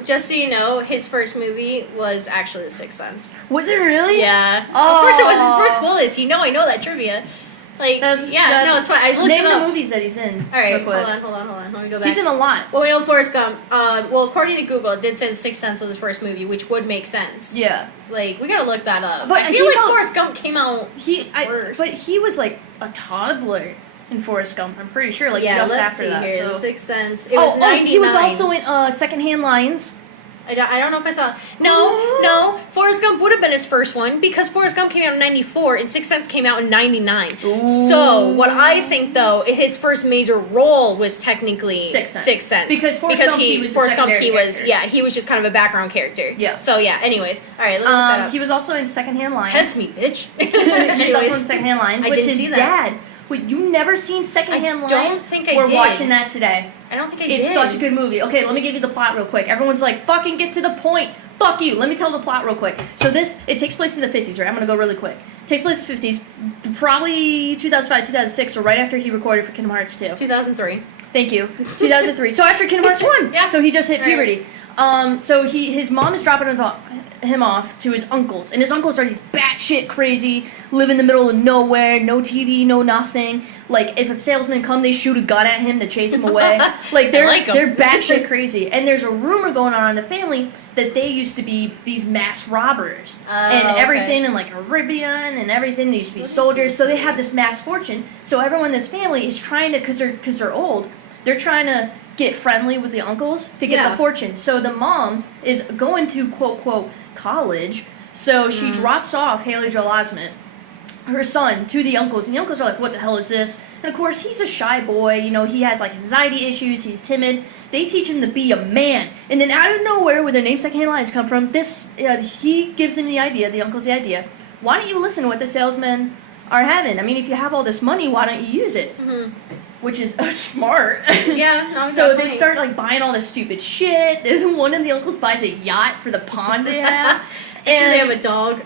Just so you know, his first movie was actually The Sixth Sense. Was it really? Yeah. Oh. Of course it was Bruce Willis. I know that trivia. Like, no, it's fine. I looked Name it up. the movies that he's in. All right, real quick. hold on. Let me go back. He's in a lot. Well, we know Forrest Gump. According to Google, it did say Sixth Sense was his first movie, which would make sense. Yeah. Like, we gotta look that up. But I he feel like felt- Forrest Gump came out. Worse. But he was like a toddler in Forrest Gump. I'm pretty sure, like Yeah, just let's after see that. here. So. The Sixth Sense. It was 99. He was also in Secondhand Lions. I don't know if I saw. No. Forrest Gump would have been his first one because Forrest Gump came out in '94 and Sixth Sense came out in '99. Ooh. So what I think though is his first major role was technically Sixth Sense. Because Forrest Gump, he was the Forrest Gump, secondary character. he was just kind of a background character. Yeah. So yeah. Anyways, all right. Let me look that up. He was also in Secondhand Lions. Test me, bitch. He's also in Secondhand Lions, I which didn't his see that. dad. Wait, you never seen Secondhand I don't Lions? think I We're did. watching that today. I don't think I It's did. such a good movie. Okay, let me give you the plot real quick. Everyone's like, fucking get to the point. Fuck you. Let me tell the plot real quick. So it takes place in the 50s, right? I'm going to go really quick. It takes place in the 50s, probably 2005, 2006, or right after he recorded for Kingdom Hearts 2. 2003. Thank you. 2003. So after Kingdom Hearts 1. Yeah. So he just hit All right. puberty. So his mom is dropping him off to his uncles, and his uncles are these batshit crazy, live in the middle of nowhere, no TV, no nothing. Like if a salesman come, they shoot a gun at him to chase him away. Like I like 'em. they're batshit crazy. And there's a rumor going on in the family that they used to be these mass robbers and okay. everything in like Caribbean and everything. They used to be soldiers, so they have this mass fortune. So everyone in this family is trying to, because they're old, they're trying to get friendly with the uncles to get Yeah. the fortune. So the mom is going to quote college. So she drops off Haley Joel Osment, her son, to the uncles, and the uncles are like, "What the hell is this?" And of course, he's a shy boy. He has like anxiety issues. He's timid. They teach him to be a man, and then out of nowhere, where their name Secondhand Lions come from, he gives them the idea. The uncles the idea. Why don't you listen to what the salesmen are having? I mean, if you have all this money, why don't you use it? Mm-hmm. Which is smart. Yeah. No, So they definitely. start like buying all this stupid shit. One of the uncles buys a yacht for the pond they have. So they have a dog.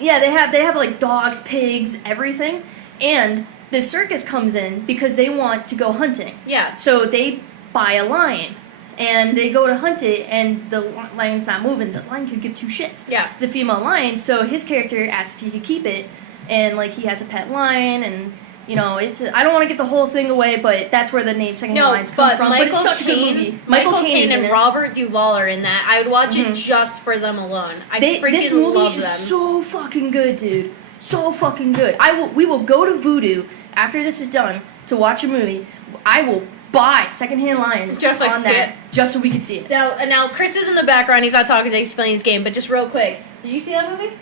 Yeah, they have like dogs, pigs, everything. And the circus comes in because they want to go hunting. Yeah. So they buy a lion, and they go to hunt it, and the lion's not moving. The lion could give two shits. Yeah. It's a female lion, so his character asks if he could keep it, and like he has a pet lion, and you know I don't want to get the whole thing away, but that's where the name Second Hand Lions come from. But it's such a good movie. Michael Caine Caine and Robert Duvall are in that. I would watch it just for them alone. This movie love is them. so fucking good, dude. So fucking good. We will go to Vudu after this is done to watch a movie. I will buy Secondhand Lions Just so I on can see that, it. just so we could see it. Now Chris is in the background. He's not talking to explain his game, but just real quick, did you see that movie?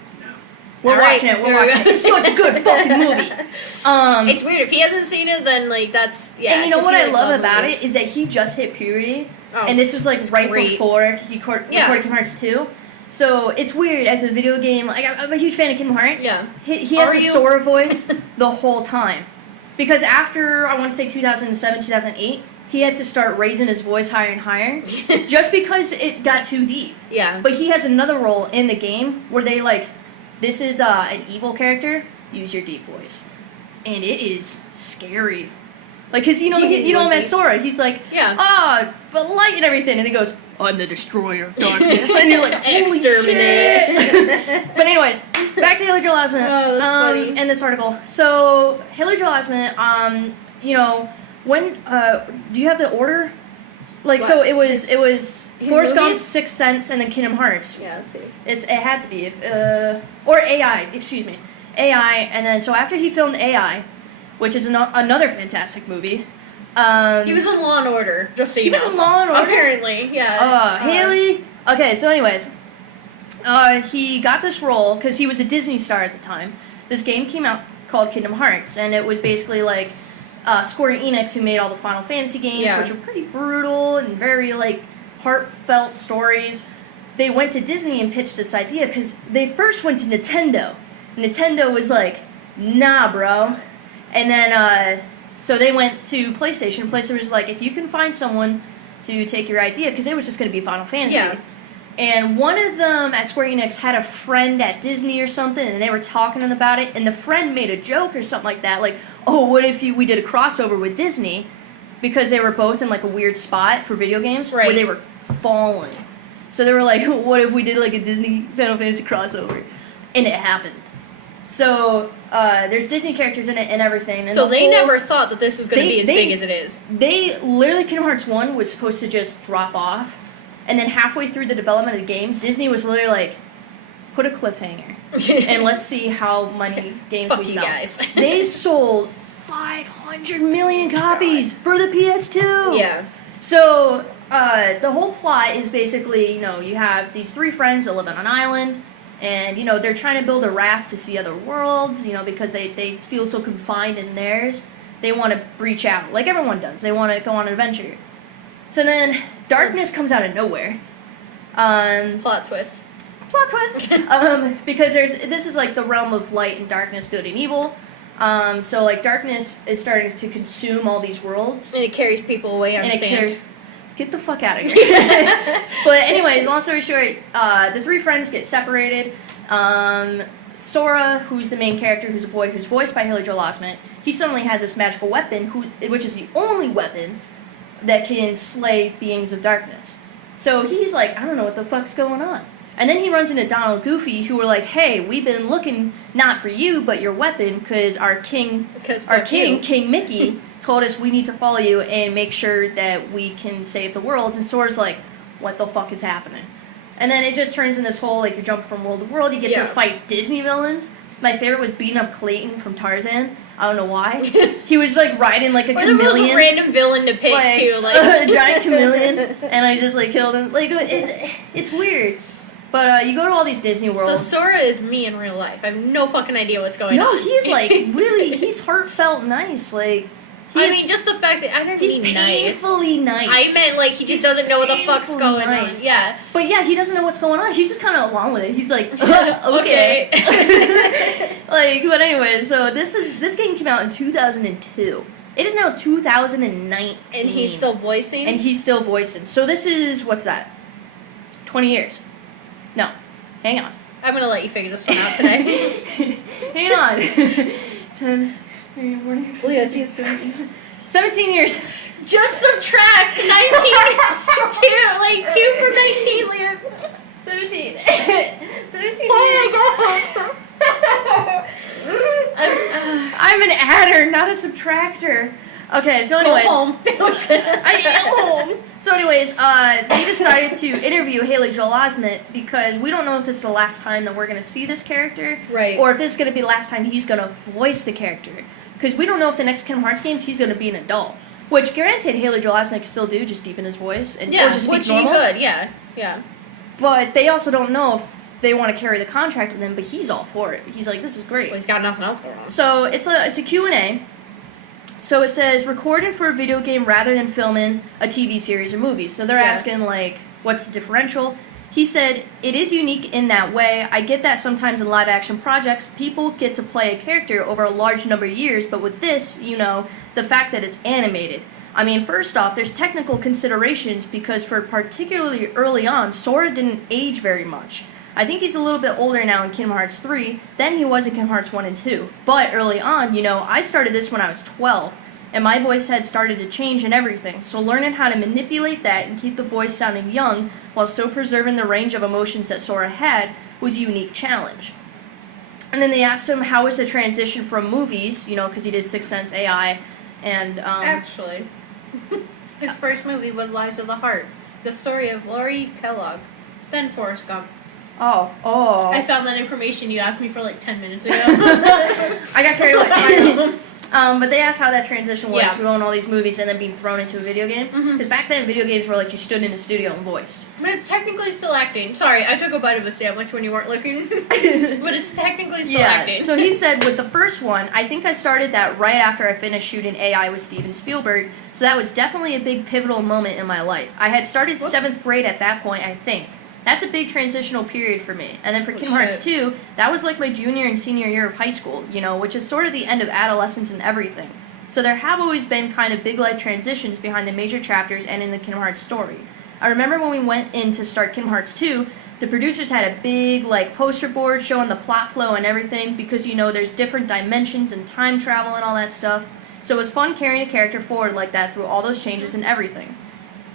We're All right, watching it. We're there we watching go. it. It's such a good fucking movie. It's weird if he hasn't seen it. Then like that's And you know 'cause what he I likes love about movies. it is that he just hit puberty, Oh, and this was like it's right great. before he recorded Kingdom Hearts 2. So it's weird as a video game. Like I'm a huge fan of Kingdom Hearts. Yeah. He has Are a you? Sora voice the whole time, because after I want to say 2007, 2008, he had to start raising his voice higher and higher, just because it got too deep. Yeah. But he has another role in the game where they like, this is an evil character. Use your deep voice, and it is scary. Like, cause you know him as Sora. He's like, Yeah. but light and everything, and he goes, I'm the destroyer of darkness, and you're like, holy Exterminate. shit. But anyways, back to Haley Joel Osment. Oh, that's funny. In this article, so Haley Joel Osment, you know, when do you have the order? Like, What? so it was Forrest Gump, movies? Sixth Sense, and then Kingdom Hearts. Yeah. Let's see. It had to be or AI, excuse me, AI, and then so after he filmed AI, which is another fantastic movie. He was in Law and Order. Just so you He know. was in Law and Order? Apparently, yeah. Haley. Okay, so anyways, he got this role because he was a Disney star at the time. This game came out called Kingdom Hearts, and it was basically like Square Enix, who made all the Final Fantasy games, Yeah. which were pretty brutal and very like heartfelt stories. They went to Disney and pitched this idea because they first went to Nintendo. Nintendo was like, nah, bro. And then, so they went to PlayStation. PlayStation was like, if you can find someone to take your idea, because it was just going to be Final Fantasy. Yeah. And one of them at Square Enix had a friend at Disney or something, and they were talking to them about it, and the friend made a joke or something like that, like, oh, what if we did a crossover with Disney? Because they were both in, like, a weird spot for video games where Right. they were falling. So they were like, what if we did, like, a Disney Final Fantasy crossover? And it happened. So, there's Disney characters in it and everything. And So the they whole- never thought that this was going to be as they- big as it is. They literally, Kingdom Hearts 1 was supposed to just drop off. And then halfway through the development of the game, Disney was literally like, put a cliffhanger. And let's see how many games Fuck we you sell. guys. They sold 500 million copies for the PS2. Yeah. So, the whole plot is basically, you know, you have these three friends that live on an island, and, you know, they're trying to build a raft to see other worlds, you know, because they feel so confined in theirs. They want to breach out, like everyone does. They want to go on an adventure. So then, darkness comes out of nowhere. Plot twist. Plot twist. Because this is like the realm of light and darkness, good and evil. So like darkness is starting to consume all these worlds. And it carries people away on sand. Get the fuck out of here. But anyways, long story short, the three friends get separated. Sora, who's the main character, who's a boy, who's voiced by Haley Joel Osment, he suddenly has this magical weapon, which is the only weapon that can slay beings of darkness. So he's like, I don't know what the fuck's going on. And then he runs into Donald and Goofy, who are like, hey, we've been looking not for you, but your weapon, because our king, King Mickey, told us we need to follow you and make sure that we can save the world. And Sora's like, what the fuck is happening? And then it just turns in this whole, like, you're jumping from world to world. You get to fight Disney villains. My favorite was beating up Clayton from Tarzan. I don't know why. He was, like, riding, like, a chameleon. A random villain to pick, like, too. Like a giant chameleon. And I just, like, killed him. Like, it's weird. But you go to all these Disney So worlds. Sora is me in real life. I have no fucking idea what's going on. No, he's, like, really, he's heartfelt nice. Like, I mean, just the fact that I don't he's mean nice. painfully nice. I meant like he just doesn't know what the fuck's painfully going nice. on. Yeah. But yeah, he doesn't know what's going on. He's just kind of along with it. He's like, okay. Like, but anyway, so this game came out in 2002. It is now 2019. And he's still voicing? And he's still voicing. So this is, what's that? 20 years. No. Hang on. I'm gonna let you figure this one out today. Hang on. 10, Leah, she's 17 years. just subtract 19 2, like 2 from 19, Leah. 17. 17 Oh years. I'm an adder, not a subtractor. Okay, so anyways. Go home. I am home. So anyways, they decided to interview Haley Joel Osment because we don't know if this is the last time that we're going to see this character. Right. Or if this is going to be the last time he's going to voice the character. Because we don't know if the next Kingdom Hearts games he's going to be an adult. Which, granted, Haley Joel Osment can still do, just deepen his voice. And, or just speak which normal. he could, yeah. But they also don't know if they want to carry the contract with him, but he's all for it. He's like, this is great. Well, he's got nothing else going on. So it's a Q&A. So it says, recording for a video game rather than filming a TV series or movies. So they're asking, like, what's the differential? He said, it is unique in that way. I get that sometimes in live-action projects, people get to play a character over a large number of years, but with this, you know, the fact that it's animated. I mean, first off, there's technical considerations because for particularly early on, Sora didn't age very much. I think he's a little bit older now in Kingdom Hearts 3 than he was in Kingdom Hearts 1 and 2. But early on, you know, I started this when I was 12, and my voice had started to change and everything. So learning how to manipulate that and keep the voice sounding young while still preserving the range of emotions that Sora had was a unique challenge. And then they asked him how was the transition from movies, you know, because he did Sixth Sense AI, and Actually, his first movie was Lies of the Heart, the story of Laurie Kellogg, then Forrest Gump. Oh. I found that information you asked me for like 10 minutes ago. I got carried away. But they asked how that transition was Yeah. to go in all these movies and then being thrown into a video game. Because back then, video games were like you stood in a studio and voiced. But it's technically still acting. Sorry, I took a bite of a sandwich when you weren't looking. But it's technically still acting. So he said with the first one, I think I started that right after I finished shooting AI with Steven Spielberg. So that was definitely a big pivotal moment in my life. I had started 7th grade at that point, I think. That's a big transitional period for me. And then for Kingdom Hearts 2, that was like my junior and senior year of high school, you know, which is sort of the end of adolescence and everything. So there have always been kind of big life transitions behind the major chapters and in the Kingdom Hearts story. I remember when we went in to start Kingdom Hearts 2, the producers had a big, like, poster board showing the plot flow and everything because, you know, there's different dimensions and time travel and all that stuff. So it was fun carrying a character forward like that through all those changes and everything.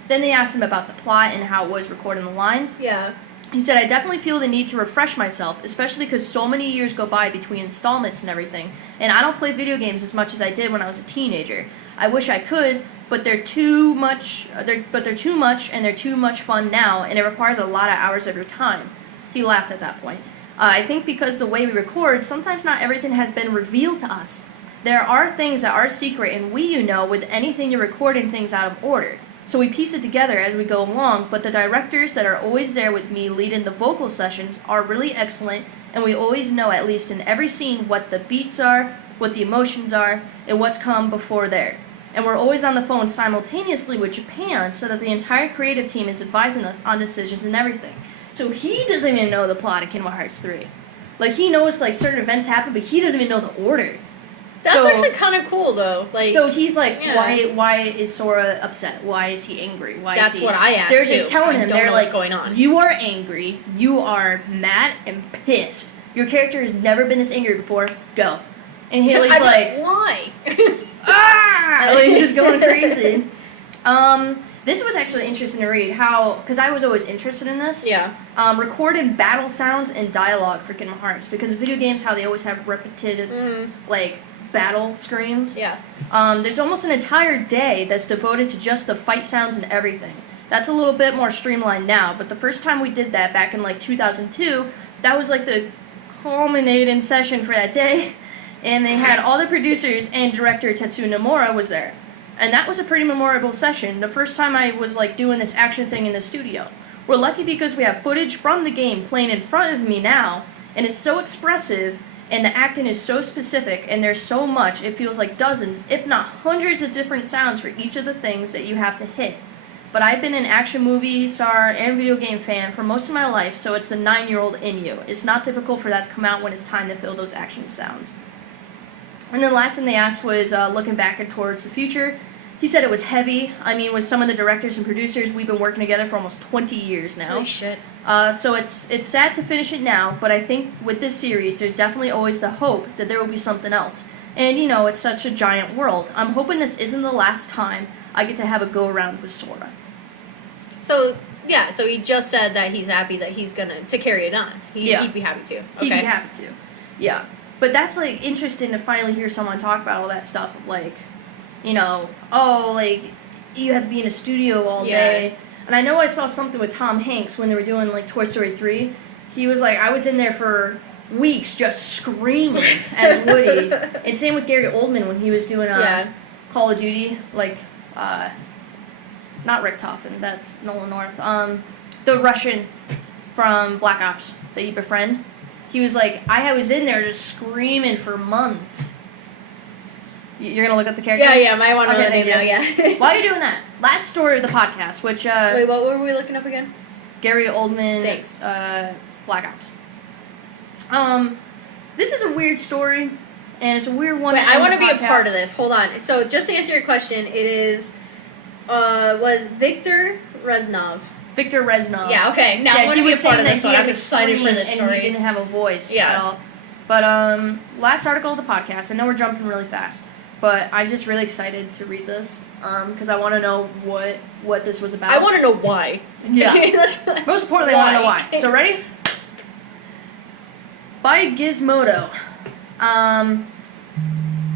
Then they asked him about the plot and how it was recording the lines. Yeah. He said, I definitely feel the need to refresh myself, especially because so many years go by between installments and everything, and I don't play video games as much as I did when I was a teenager. I wish I could, but they're too much, and they're too much fun now, and it requires a lot of hours of your time. He laughed at that point. I think because the way we record, sometimes not everything has been revealed to us. There are things that are secret, and we, you know, with anything you're recording things out of order. So we piece it together as we go along, but the directors that are always there with me leading the vocal sessions are really excellent, and we always know, at least in every scene, what the beats are, what the emotions are, and what's come before there. And we're always on the phone simultaneously with Japan so that the entire creative team is advising us on decisions and everything. So he doesn't even know the plot of Kingdom Hearts 3. Like, he knows, like, certain events happen, but he doesn't even know the order. That's actually kind of cool, though. Like, so he's like, yeah. why is Sora upset? Why is he angry? Why That's is he... what I asked, They're just telling him, they're like, what's going on. You are angry, you are mad and pissed. Your character has never been this angry before, go. And Haley's I'm like, why? ah! Like, he's just going crazy. This was actually interesting to read, how, because I was always interested in this. Yeah. Recorded battle sounds and dialogue for Kingdom Hearts, because in video games, how they always have repetitive, like, battle screams. Yeah. There's almost an entire day that's devoted to just the fight sounds and everything. That's a little bit more streamlined now, but the first time we did that back in like 2002, that was like the culminating session for that day, and they had all the producers and director Tetsuya Nomura was there. And that was a pretty memorable session, the first time I was like doing this action thing in the studio. We're lucky because we have footage from the game playing in front of me now, and it's so expressive, and the acting is so specific, and there's so much, it feels like dozens, if not hundreds of different sounds for each of the things that you have to hit. But I've been an action movie star and video game fan for most of my life, so it's the 9-year-old in you. It's not difficult for that to come out when it's time to fill those action sounds. And then the last thing they asked was looking back and towards the future. He said it was heavy. I mean, with some of the directors and producers, we've been working together for almost 20 years now. Holy shit. So it's sad to finish it now, but I think with this series, there's definitely always the hope that there will be something else. And, you know, it's such a giant world. I'm hoping this isn't the last time I get to have a go-around with Sora. So, yeah, so he just said that he's happy that he's going to carry it on. He'd be happy to. Okay. He'd be happy to. Yeah. But that's, like, interesting to finally hear someone talk about all that stuff of, like, you know, oh, like, you have to be in a studio all day. And I know I saw something with Tom Hanks when they were doing, like, Toy Story 3. He was like, I was in there for weeks just screaming as Woody. And same with Gary Oldman when he was doing Call of Duty, like, not Rick Toffin, that's Nolan North. The Russian from Black Ops that you befriend. He was like, I was in there just screaming for months. You're going to look up the character? Yeah, I might want to know the name now, yeah. While you're doing that, last story of the podcast, which... Wait, what were we looking up again? Gary Oldman, Thanks. Black Ops. This is a weird story, and it's a weird one. Wait, I want to be a part of this. Hold on. So, just to answer your question, it is, was Victor Reznov. Victor Reznov. Yeah, okay. Now I want to be a part of this one. I'm excited for this story. And he didn't have a voice at all. But, last article of the podcast, I know we're jumping really fast, but I'm just really excited to read this, because I want to know what this was about. I want to know why. Yeah. Most importantly, I want to know why. So, ready? By Gizmodo.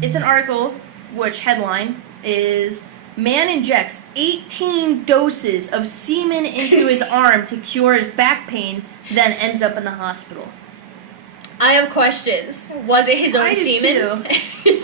It's an article which headline is Man injects 18 doses of semen into his arm to cure his back pain, then ends up in the hospital. I have questions. Was it his own semen?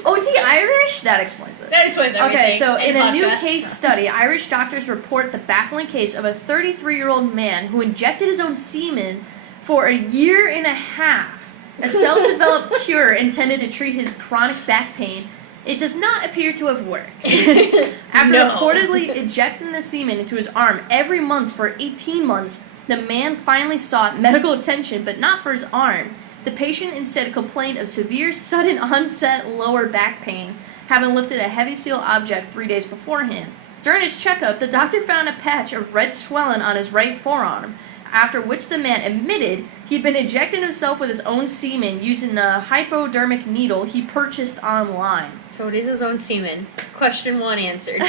Oh, is he Irish? That explains it. That explains everything. Okay, so in a new case study, Irish doctors report the baffling case of a 33-year-old man who injected his own semen for a year and a half. A self-developed cure intended to treat his chronic back pain. It does not appear to have worked. After reportedly injecting the semen into his arm every month for 18 months, the man finally sought medical attention, but not for his arm. The patient instead complained of severe sudden onset lower back pain, having lifted a heavy steel object 3 days beforehand. During his checkup, the doctor found a patch of red swelling on his right forearm, after which the man admitted he'd been injecting himself with his own semen using a hypodermic needle he purchased online. So it is his own semen. Question 1 answered.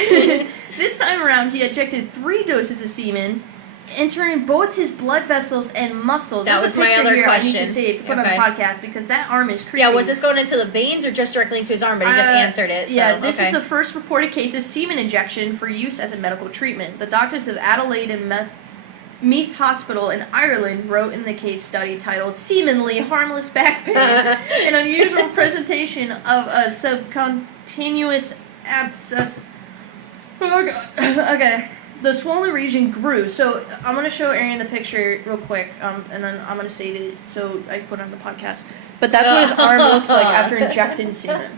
This time around, he injected 3 doses of semen, entering both his blood vessels and muscles. That There's was a picture my other here question. I need to save to put on the podcast because that arm is creepy. Yeah, was this going into the veins or just directly into his arm? But he just answered it. So, yeah, this is the first reported case of semen injection for use as a medical treatment. The doctors of Adelaide and Meath Hospital in Ireland wrote in the case study titled Seemingly Harmless Back Pain, an unusual presentation of a subcutaneous abscess. Oh, God. Okay. The swollen region grew. So I'm going to show Arian the picture real quick, and then I'm going to save it so I can put it on the podcast. But that's what his arm looks like after injecting semen.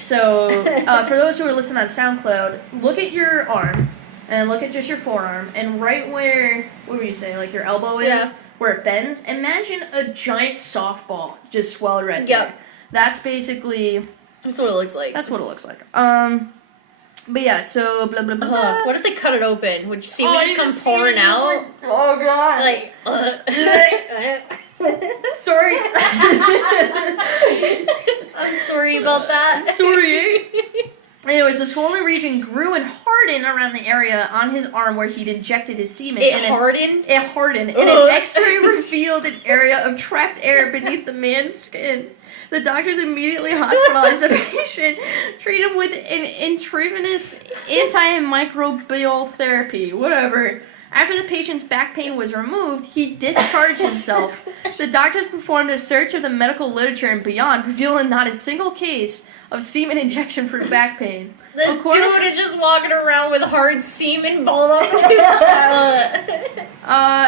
So for those who are listening on SoundCloud, look at your arm. And look at just your forearm, and right where, what would you say, like your elbow is, where it bends, imagine a giant softball just swelled right there. That's basically... That's what it looks like. That's what it looks like. But yeah, so blah, blah, blah, blah. What if they cut it open? Would semen just come pouring out? Oh, God. Like, Sorry. I'm sorry about that. I'm sorry. Anyways, the swollen region grew and hardened around the area on his arm where he'd injected his semen. It hardened? It hardened, and an x-ray revealed an area of trapped air beneath the man's skin. The doctors immediately hospitalized the patient, treated him with an intravenous antimicrobial therapy, whatever. After the patient's back pain was removed, he discharged himself. The doctors performed a search of the medical literature and beyond, revealing not a single case of semen injection for back pain. The dude is just walking around with hard semen balled up.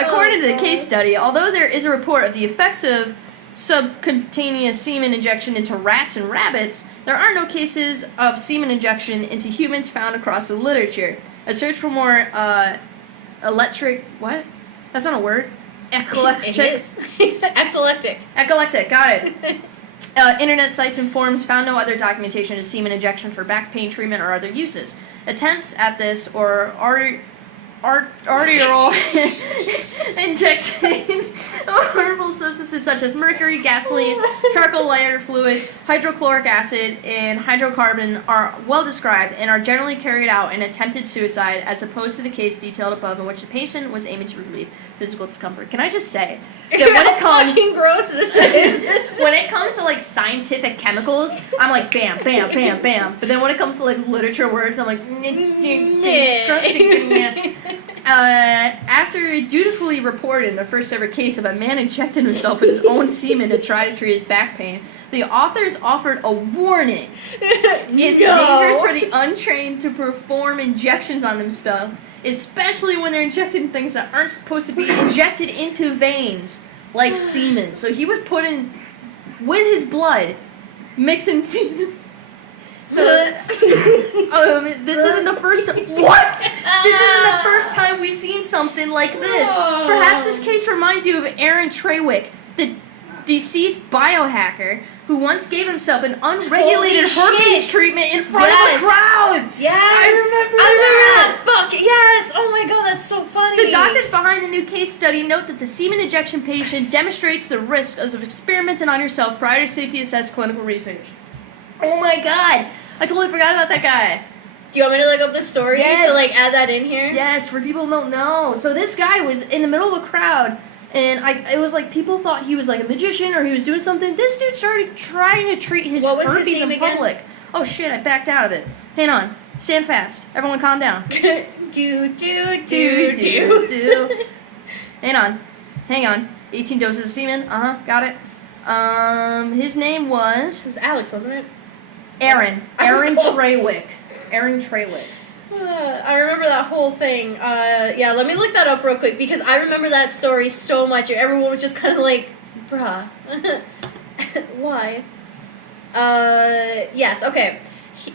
According to the case study, although there is a report of the effects of subcutaneous semen injection into rats and rabbits, there are no cases of semen injection into humans found across the literature. A search for more electric... What? That's not a word. Eclectic. It is. Eclectic. Eclectic, got it. Internet sites and forums found no other documentation of semen injection for back pain treatment or other uses. Attempts at this or arterial injection of harmful substances such as mercury, gasoline, charcoal lighter fluid, hydrochloric acid, and hydrocarbon are well described and are generally carried out in attempted suicide as opposed to the case detailed above in which the patient was aiming to relieve physical discomfort. Can I just say that when it comes fucking gross this is. when it comes to like scientific chemicals, I'm like bam, bam, bam, bam. But then when it comes to like literature words, I'm like after dutifully reporting the first ever case of a man injecting himself with his own semen to try to treat his back pain, the authors offered a warning. It's dangerous for the untrained to perform injections on themselves, especially when they're injecting things that aren't supposed to be injected into veins, like semen. So he was putting, with his blood, mixing semen. So, this isn't the first time. What? This isn't the first time we've seen something like this. Perhaps this case reminds you of Aaron Trawick, the deceased biohacker who once gave himself an unregulated herpes treatment in front of a crowd. Yes, I remember that. Fuck yes! Oh my god, that's so funny. The doctors behind the new case study note that the semen injection patient demonstrates the risk of experimenting on yourself prior to safety-assessed clinical research. Oh my god, I totally forgot about that guy. Do you want me to look up the story to like add that in here? Yes, for people who don't know. So this guy was in the middle of a crowd, and it was like people thought he was like a magician or he was doing something. This dude started trying to treat his herpes in public. Again? Oh shit, I backed out of it. Hang on, stand fast. Everyone calm down. do. Hang on. 18 doses of semen. Got it. His name was... It was Alex, wasn't it? Aaron Trawick. Aaron Trawick. I remember that whole thing. Yeah, let me look that up real quick because I remember that story so much and everyone was just kind of like, bruh, why? Yes, okay.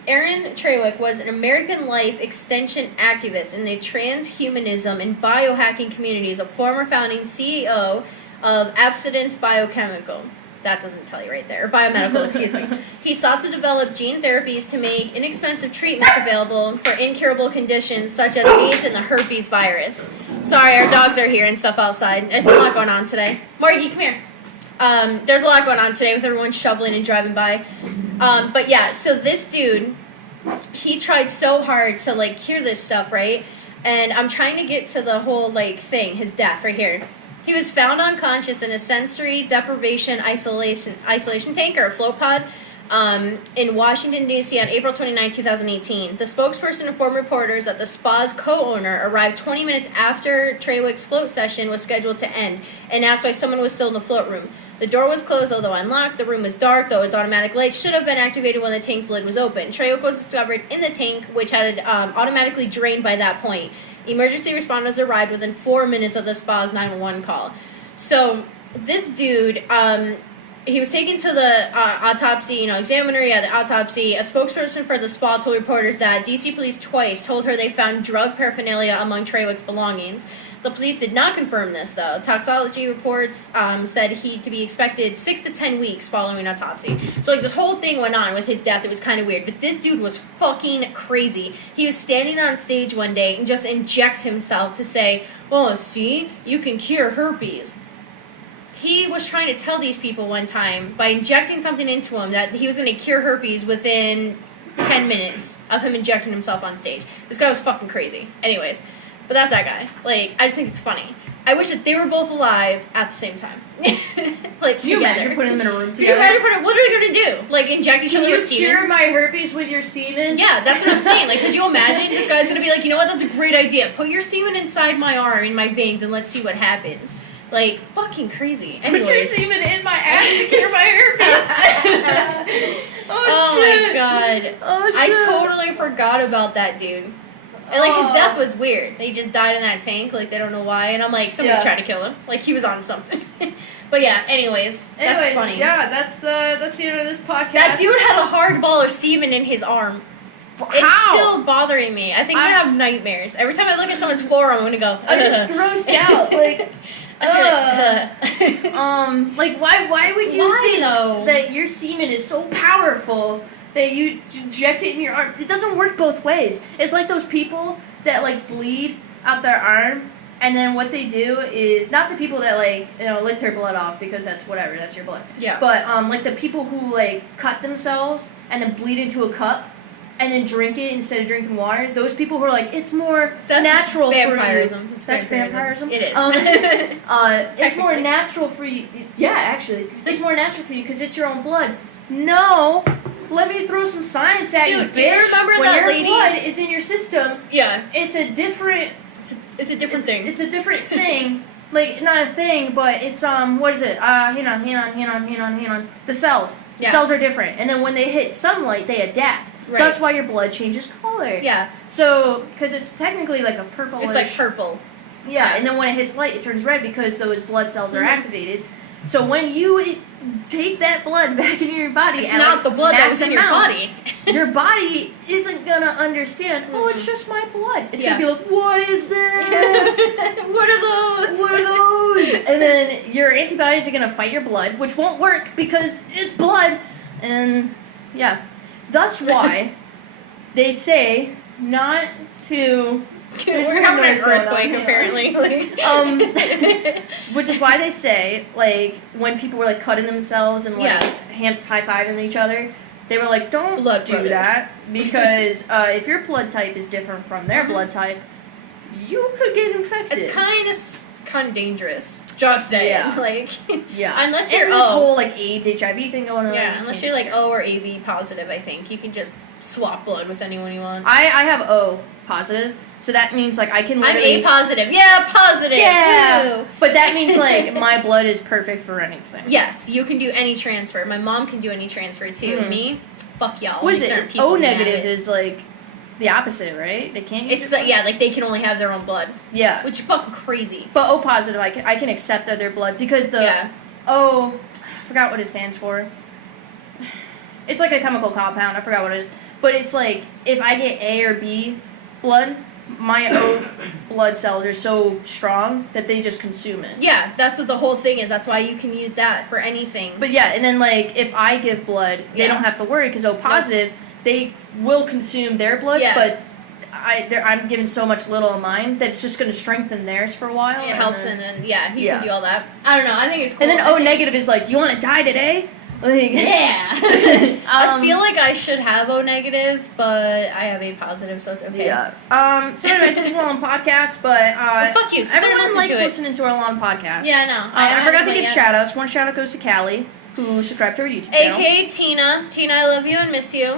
Aaron Trawick was an American Life Extension activist in the transhumanism and biohacking communities, a former founding CEO of Abstinence Biochemical. That doesn't tell you right there. Or biomedical, excuse me. He sought to develop gene therapies to make inexpensive treatments available for incurable conditions such as AIDS and the herpes virus. Sorry, our dogs are here and stuff outside. There's a lot going on today. Morgie, come here. There's a lot going on today with everyone shoveling and driving by. But yeah, so this dude, he tried so hard to like cure this stuff, right? And I'm trying to get to the whole like thing, his death right here. He was found unconscious in a sensory deprivation isolation tank or a float pod in Washington, D.C. on April 29, 2018. The spokesperson informed reporters that the spa's co-owner arrived 20 minutes after Trawick's float session was scheduled to end and asked why someone was still in the float room. The door was closed, although unlocked. The room was dark, though its automatic light should have been activated when the tank's lid was open. Trawick was discovered in the tank, which had automatically drained by that point. Emergency responders arrived within 4 minutes of the spa's 911 call. So this dude, he was taken to the autopsy, examiner. He had the autopsy. A spokesperson for the spa told reporters that DC police twice told her they found drug paraphernalia among Trawick's belongings. The police did not confirm this, though. Toxicology reports said he to be expected 6 to 10 weeks following autopsy. So, like, this whole thing went on with his death. It was kind of weird. But this dude was fucking crazy. He was standing on stage one day and just injects himself to say, oh, see? You can cure herpes. He was trying to tell these people one time, by injecting something into him, that he was going to cure herpes within 10 minutes of him injecting himself on stage. This guy was fucking crazy. Anyways. But that's that guy. Like, I just think it's funny. I wish that they were both alive at the same time. Like, can you imagine putting them in a room together? Can you imagine what are they going to do? Like, inject each other with semen? Can you cure my herpes with your semen? Yeah, that's what I'm saying. Like, could you imagine this guy's going to be like, you know what, that's a great idea. Put your semen inside my arm, in my veins, and let's see what happens. Like, fucking crazy. Anyways. Put your semen in my ass to cure my herpes. Oh, shit. My god. Oh, shit. I totally forgot about that dude. And, like, his death was weird. He just died in that tank. Like, they don't know why. And I'm like, somebody tried to kill him. Like, he was on something. But, yeah, anyways, that's funny. Yeah, that's the end of this podcast. That dude had a hard ball of semen in his arm. How? It's still bothering me. I think I have nightmares. Every time I look at someone's forearm, I'm going to go, I'm just grossed out. Like, like, why would you think that your semen is so powerful that you inject it in your arm? It doesn't work both ways. It's like those people that, like, bleed out their arm, and then what they do is not the people that like lick their blood off because that's whatever, that's your blood. Yeah. But like the people who like cut themselves and then bleed into a cup and then drink it instead of drinking water. Those people who are like, it's more natural for you. Vampirism. That's vampirism. It is. It's more natural for you. Yeah, actually, it's more natural for you because it's your own blood. No. Let me throw some science at you, bitch. Do you remember when that your lady? blood is in your system, Yeah. it's a different It's a different thing. It's a different thing. Like, not a thing, but it's, what is it? Hang on. The cells. The Yeah. cells are different. And then when they hit sunlight, they adapt. Right. That's why your blood changes color. Yeah. So, because it's technically like a purplish. It's like purple. Yeah, and then when it hits light, it turns red because those blood cells are Mhm. activated. So when you take that blood back into your body, It's at not like the blood that was massive in your amounts, body. your body isn't gonna understand. Oh, it's just my blood. It's Yeah. gonna be like, what is this? What are those? What are those? And then your antibodies are gonna fight your blood, which won't work because it's blood. And yeah, thus why they say not to. There's We're more having an noise going on, earthquake, hang on. apparently. Which is why they say, like, when people were, like, cutting themselves and, like, Yeah. hand high-fiving each other, they were like, don't Blood do brothers. that, because if your blood type is different from their blood type, you could get infected. It's kind of dangerous. Just saying. Yeah. Like, yeah. unless and you're this O. whole, like, AIDS, HIV thing going on. Yeah, you unless can't you're do like O or AB positive, I think. You can just swap blood with anyone you want. I have O positive, so that means, like, I can I'm literally... A positive. Yeah, positive. Yeah! Woo. But that means, like, my blood is perfect for anything. Yes, you can do any transfer. My mom can do any transfer too. Mhm. Me, fuck y'all. What is Only certain it? people O can have negative it. is, like, the opposite, right? They can't use It's your like, yeah, like they can only have their own blood, Yeah. which is fucking crazy. But O positive, I can accept other blood because the Yeah. O, I forgot what it stands for. It's like a chemical compound. I forgot what it is. But it's like if I get A or B blood, my O blood cells are so strong that they just consume it. Yeah, that's what the whole thing is. That's why you can use that for anything. But yeah, and then like if I give blood, they Yeah. don't have to worry because O positive, they will consume their blood, Yeah. but I'm giving so much little of mine that it's just going to strengthen theirs for a while. It and helps then- and yeah, you Yeah. can do all that. I don't know. I think it's cool. And then I O think- negative is like, you want to die today? Like, Yeah. I Um, feel like I should have O negative, but I have A positive, so it's okay. Yeah. So anyways, this is a long podcast, but Well, fuck you. Sit there and everyone listen likes to it. listening to our long podcast. Yeah, I know. I forgot to haven't give yet. shout outs. One shout out goes to Callie, who subscribed to our YouTube channel. AKA Tina. Tina, I love you and miss you.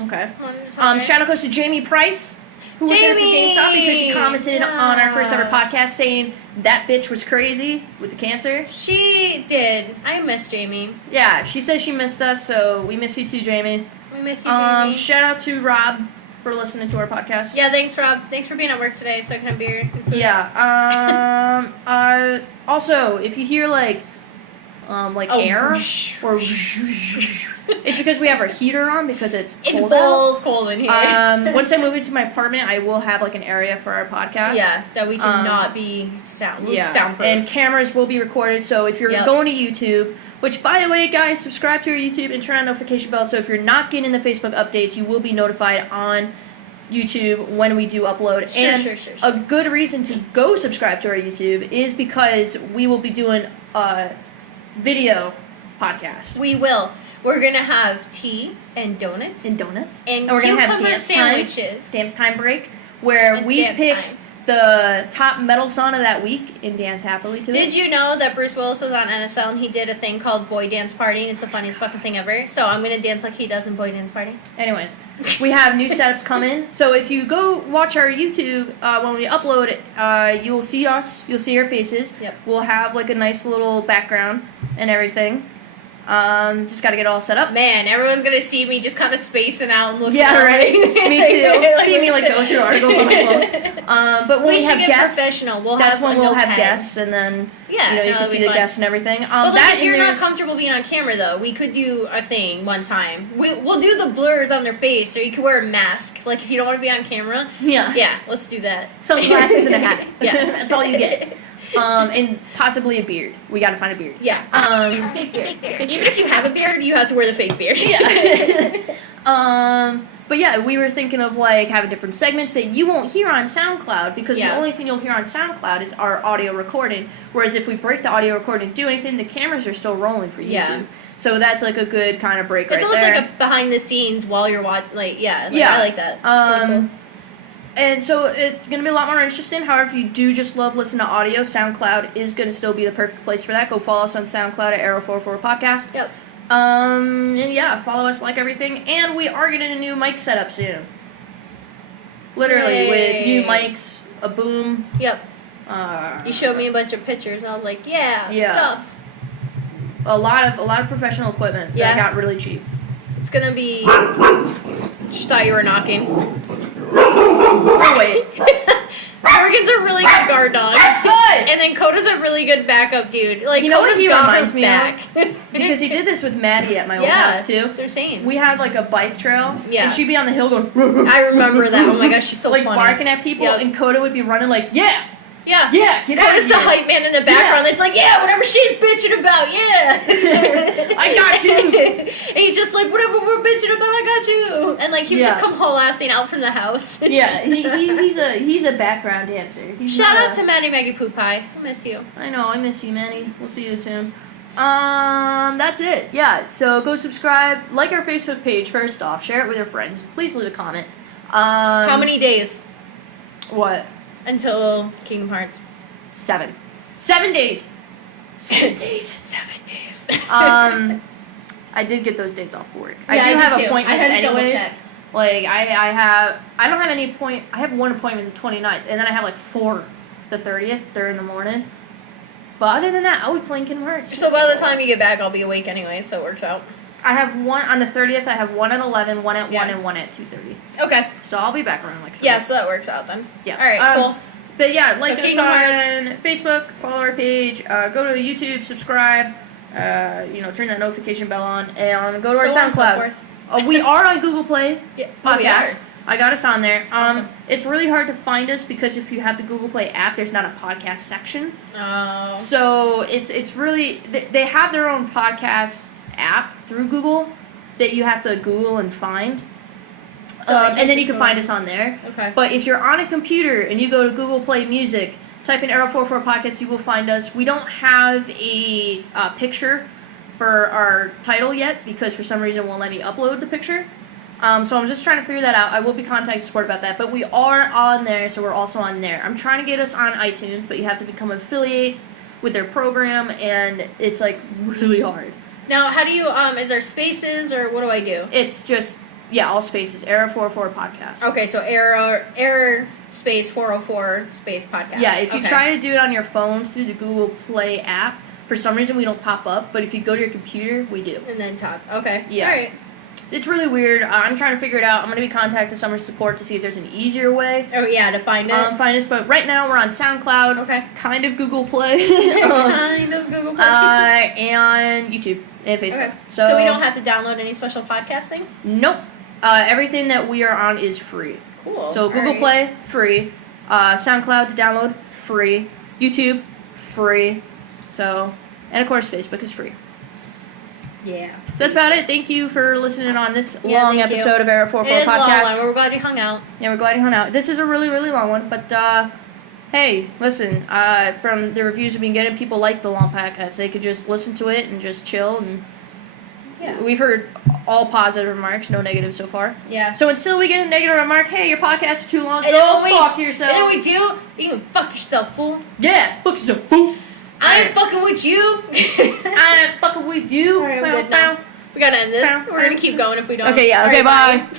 Okay. Wanted to tell her. Shout out goes to Jamie Price, who went to us at Jamie! GameStop because she commented on our first ever Yeah. podcast saying that bitch was crazy with the cancer. She did. I miss Jamie. Yeah, she says she missed us, so we miss you too, Jamie. We miss you, Jamie. Shout out to Rob for listening to our podcast. Yeah, thanks, Rob. Thanks for being at work today so I can have beer. and food. Yeah. Also, if you hear like Oh, air whoosh, or it's because we have our heater on because it's It's cold out. balls cold in here. Once I move into my apartment, I will have like an area for our podcast. yeah, that we can not be soundproof. And cameras will be recorded. So if you're Yep. going to YouTube, which by the way, guys, subscribe to our YouTube and turn on notification bell. So if you're not getting the Facebook updates, you will be notified on YouTube when we do upload. Sure, and sure. a good reason to go subscribe to our YouTube is because we will be doing a video podcast We will. We're gonna have tea and donuts and donuts, and we're gonna have cucumber dance sandwiches. dance time break where And we dance pick time. the top metal song of that week and dance happily to it. Did you know that Bruce Willis was on NSL and he did a thing called Boy Dance Party and it's the funniest fucking thing ever? So I'm gonna dance like he does in Boy Dance Party. Anyways, we have new setups coming. So if you go watch our YouTube when we upload it, you'll see us. You'll see our faces. Yep. We'll have like a nice little background and everything. Just got to get it all set up. Man, everyone's gonna see me just kind of spacing out and looking Yeah, at right. Me too. See me we like should- go through articles on my phone. But when we, should have get guests, professional. that's when a we'll have notepad. guests, and then Yeah, you no, can that'll see be the fun. guests and everything. But that like, if you're and not there's- comfortable being on camera, though, we could do a thing one time. We'll do the blurs on their face, or you could wear a mask. Like, if you don't want to be on camera, yeah, yeah, let's do that. sunglasses and a hat. Yes. That's all you get. And possibly a beard. We got to find a beard. Yeah. Fake beard. Even if you have a beard, you have to wear the fake beard. Yeah. But But yeah, we were thinking of like having different segments that you won't hear on SoundCloud because the only thing you'll hear on SoundCloud is our audio recording. Whereas if we break the audio recording and do anything, the cameras are still rolling for YouTube. Yeah. So that's like a good kind of break It's right almost there. like a behind the scenes while you're watching. Like, I like that. It's really cool. And so it's going to be a lot more interesting. However, if you do just love listening to audio, SoundCloud is going to still be the perfect place for that. Go follow us on SoundCloud at Arrow44 Podcast. Yep. And yeah, follow us, like everything. And we are getting a new mic setup soon. Literally, with new mics, a boom. Yep. You showed me a bunch of pictures, and I was like, stuff. A lot of professional equipment that got really cheap. It's going to be... Just thought you were knocking. Oh, wait. Morgan's a really good guard dog. Good. And then Coda's a really good backup dude. Like, You know what Coda's he got reminds her me back. Because he did this with Maddie at my old house, too. That's what they're saying. We had, like, a bike trail. Yeah. And she'd be on the hill going... I remember that. Oh, my gosh, she's so like, funny. barking at people, Yep. and Coda would be running like, yeah, Yeah, get out of Coda's here. the hype man in the background. It's like, whatever she's bitching about, I got you. And he's just like, whatever we're bitching about, I got you. And like, he would just come harassing out from the house. Yeah, he's a background dancer. Shout out to Maddie Maggie Poop Pie. I miss you. I know, I miss you, Manny. We'll see you soon. That's it. Yeah, so go subscribe, like our Facebook page first off, share it with your friends. Please leave a comment. How many days What? until Kingdom Hearts? 7. 7 days. 7 days. 7 days. I did get those days off work. Yeah, I do I did have too. appointments I had to double anyways. check. Like I don't have any I have one appointment the 29th, and then I have like 4 the 30th. They're in the morning. But other than that, I'll be playing Kingdom Hearts. So by the time you get back, I'll be awake anyway, so it works out. I have one on the 30th. I have one at 11, one at 1, Yeah. and one at 2:30. Okay. So I'll be back around like 3. Yeah, so that works out then. Yeah. All right, cool. But yeah, like So us Kingdom on Facebook, follow our page, go to YouTube, subscribe, turn that notification bell on, and go to our So on and so SoundCloud. forth. We are on Google Play Yeah. Podcast. Oh, I got us on there. Awesome. It's really hard to find us because if you have the Google Play app, there's not a podcast section. Oh. So it's really they have their own podcast app through Google that you have to Google and find. So I And then you just can go- find us on there. Okay. But if you're on a computer and you go to Google Play Music, type in Arrow44 Podcast, you will find us. We don't have a picture for our title yet because for some reason it won't let me upload the picture. So I'm just trying to figure that out. I will be contacting support about that. But we are on there, so we're also on there. I'm trying to get us on iTunes, but you have to become an affiliate with their program, and it's like really hard. Now, how do you, is there spaces or what do I do? It's just, all spaces. Arrow44 Podcast. Okay, so error space 404 space podcast. Yeah, if you Okay. try to do it on your phone through the Google Play app, for some reason we don't pop up, but if you go to your computer, we do. And then talk. Okay. Yeah. All right. It's really weird. I'm trying to figure it out. I'm going to be contacting summer support to see if there's an easier way. Oh, yeah, to find it. Find us, but right now we're on SoundCloud, Okay. kind of Google Play, kind of Google Play. and YouTube and Facebook. Okay. So we don't have to download any special podcasting? Nope. Everything that we are on is free. Cool. So Google All right. Play, free. SoundCloud to download, free. YouTube, free. So, and of course Facebook is free. Yeah. So that's about it. Thank you for listening on this Yeah, long thank you. episode of Arrow 44 It is a long Podcast. one, but we're glad you hung out. Yeah, we're glad you hung out. This is a really, really long one, but hey, listen, from the reviews we've been getting, people like the long podcast. They could just listen to it and just chill, and Yeah. we've heard all positive remarks, no negative so far. Yeah. So until we get a negative remark, hey, your podcast is too long, And go then when fuck we, yourself. And then we do, you can fuck yourself, fool. Yeah, fuck yourself, fool. I ain't Alright. fucking with you. I ain't fucking with you. Alright, I'm good now. We gotta end this. We're gonna keep going if we don't. Okay, yeah, okay, Alright, bye.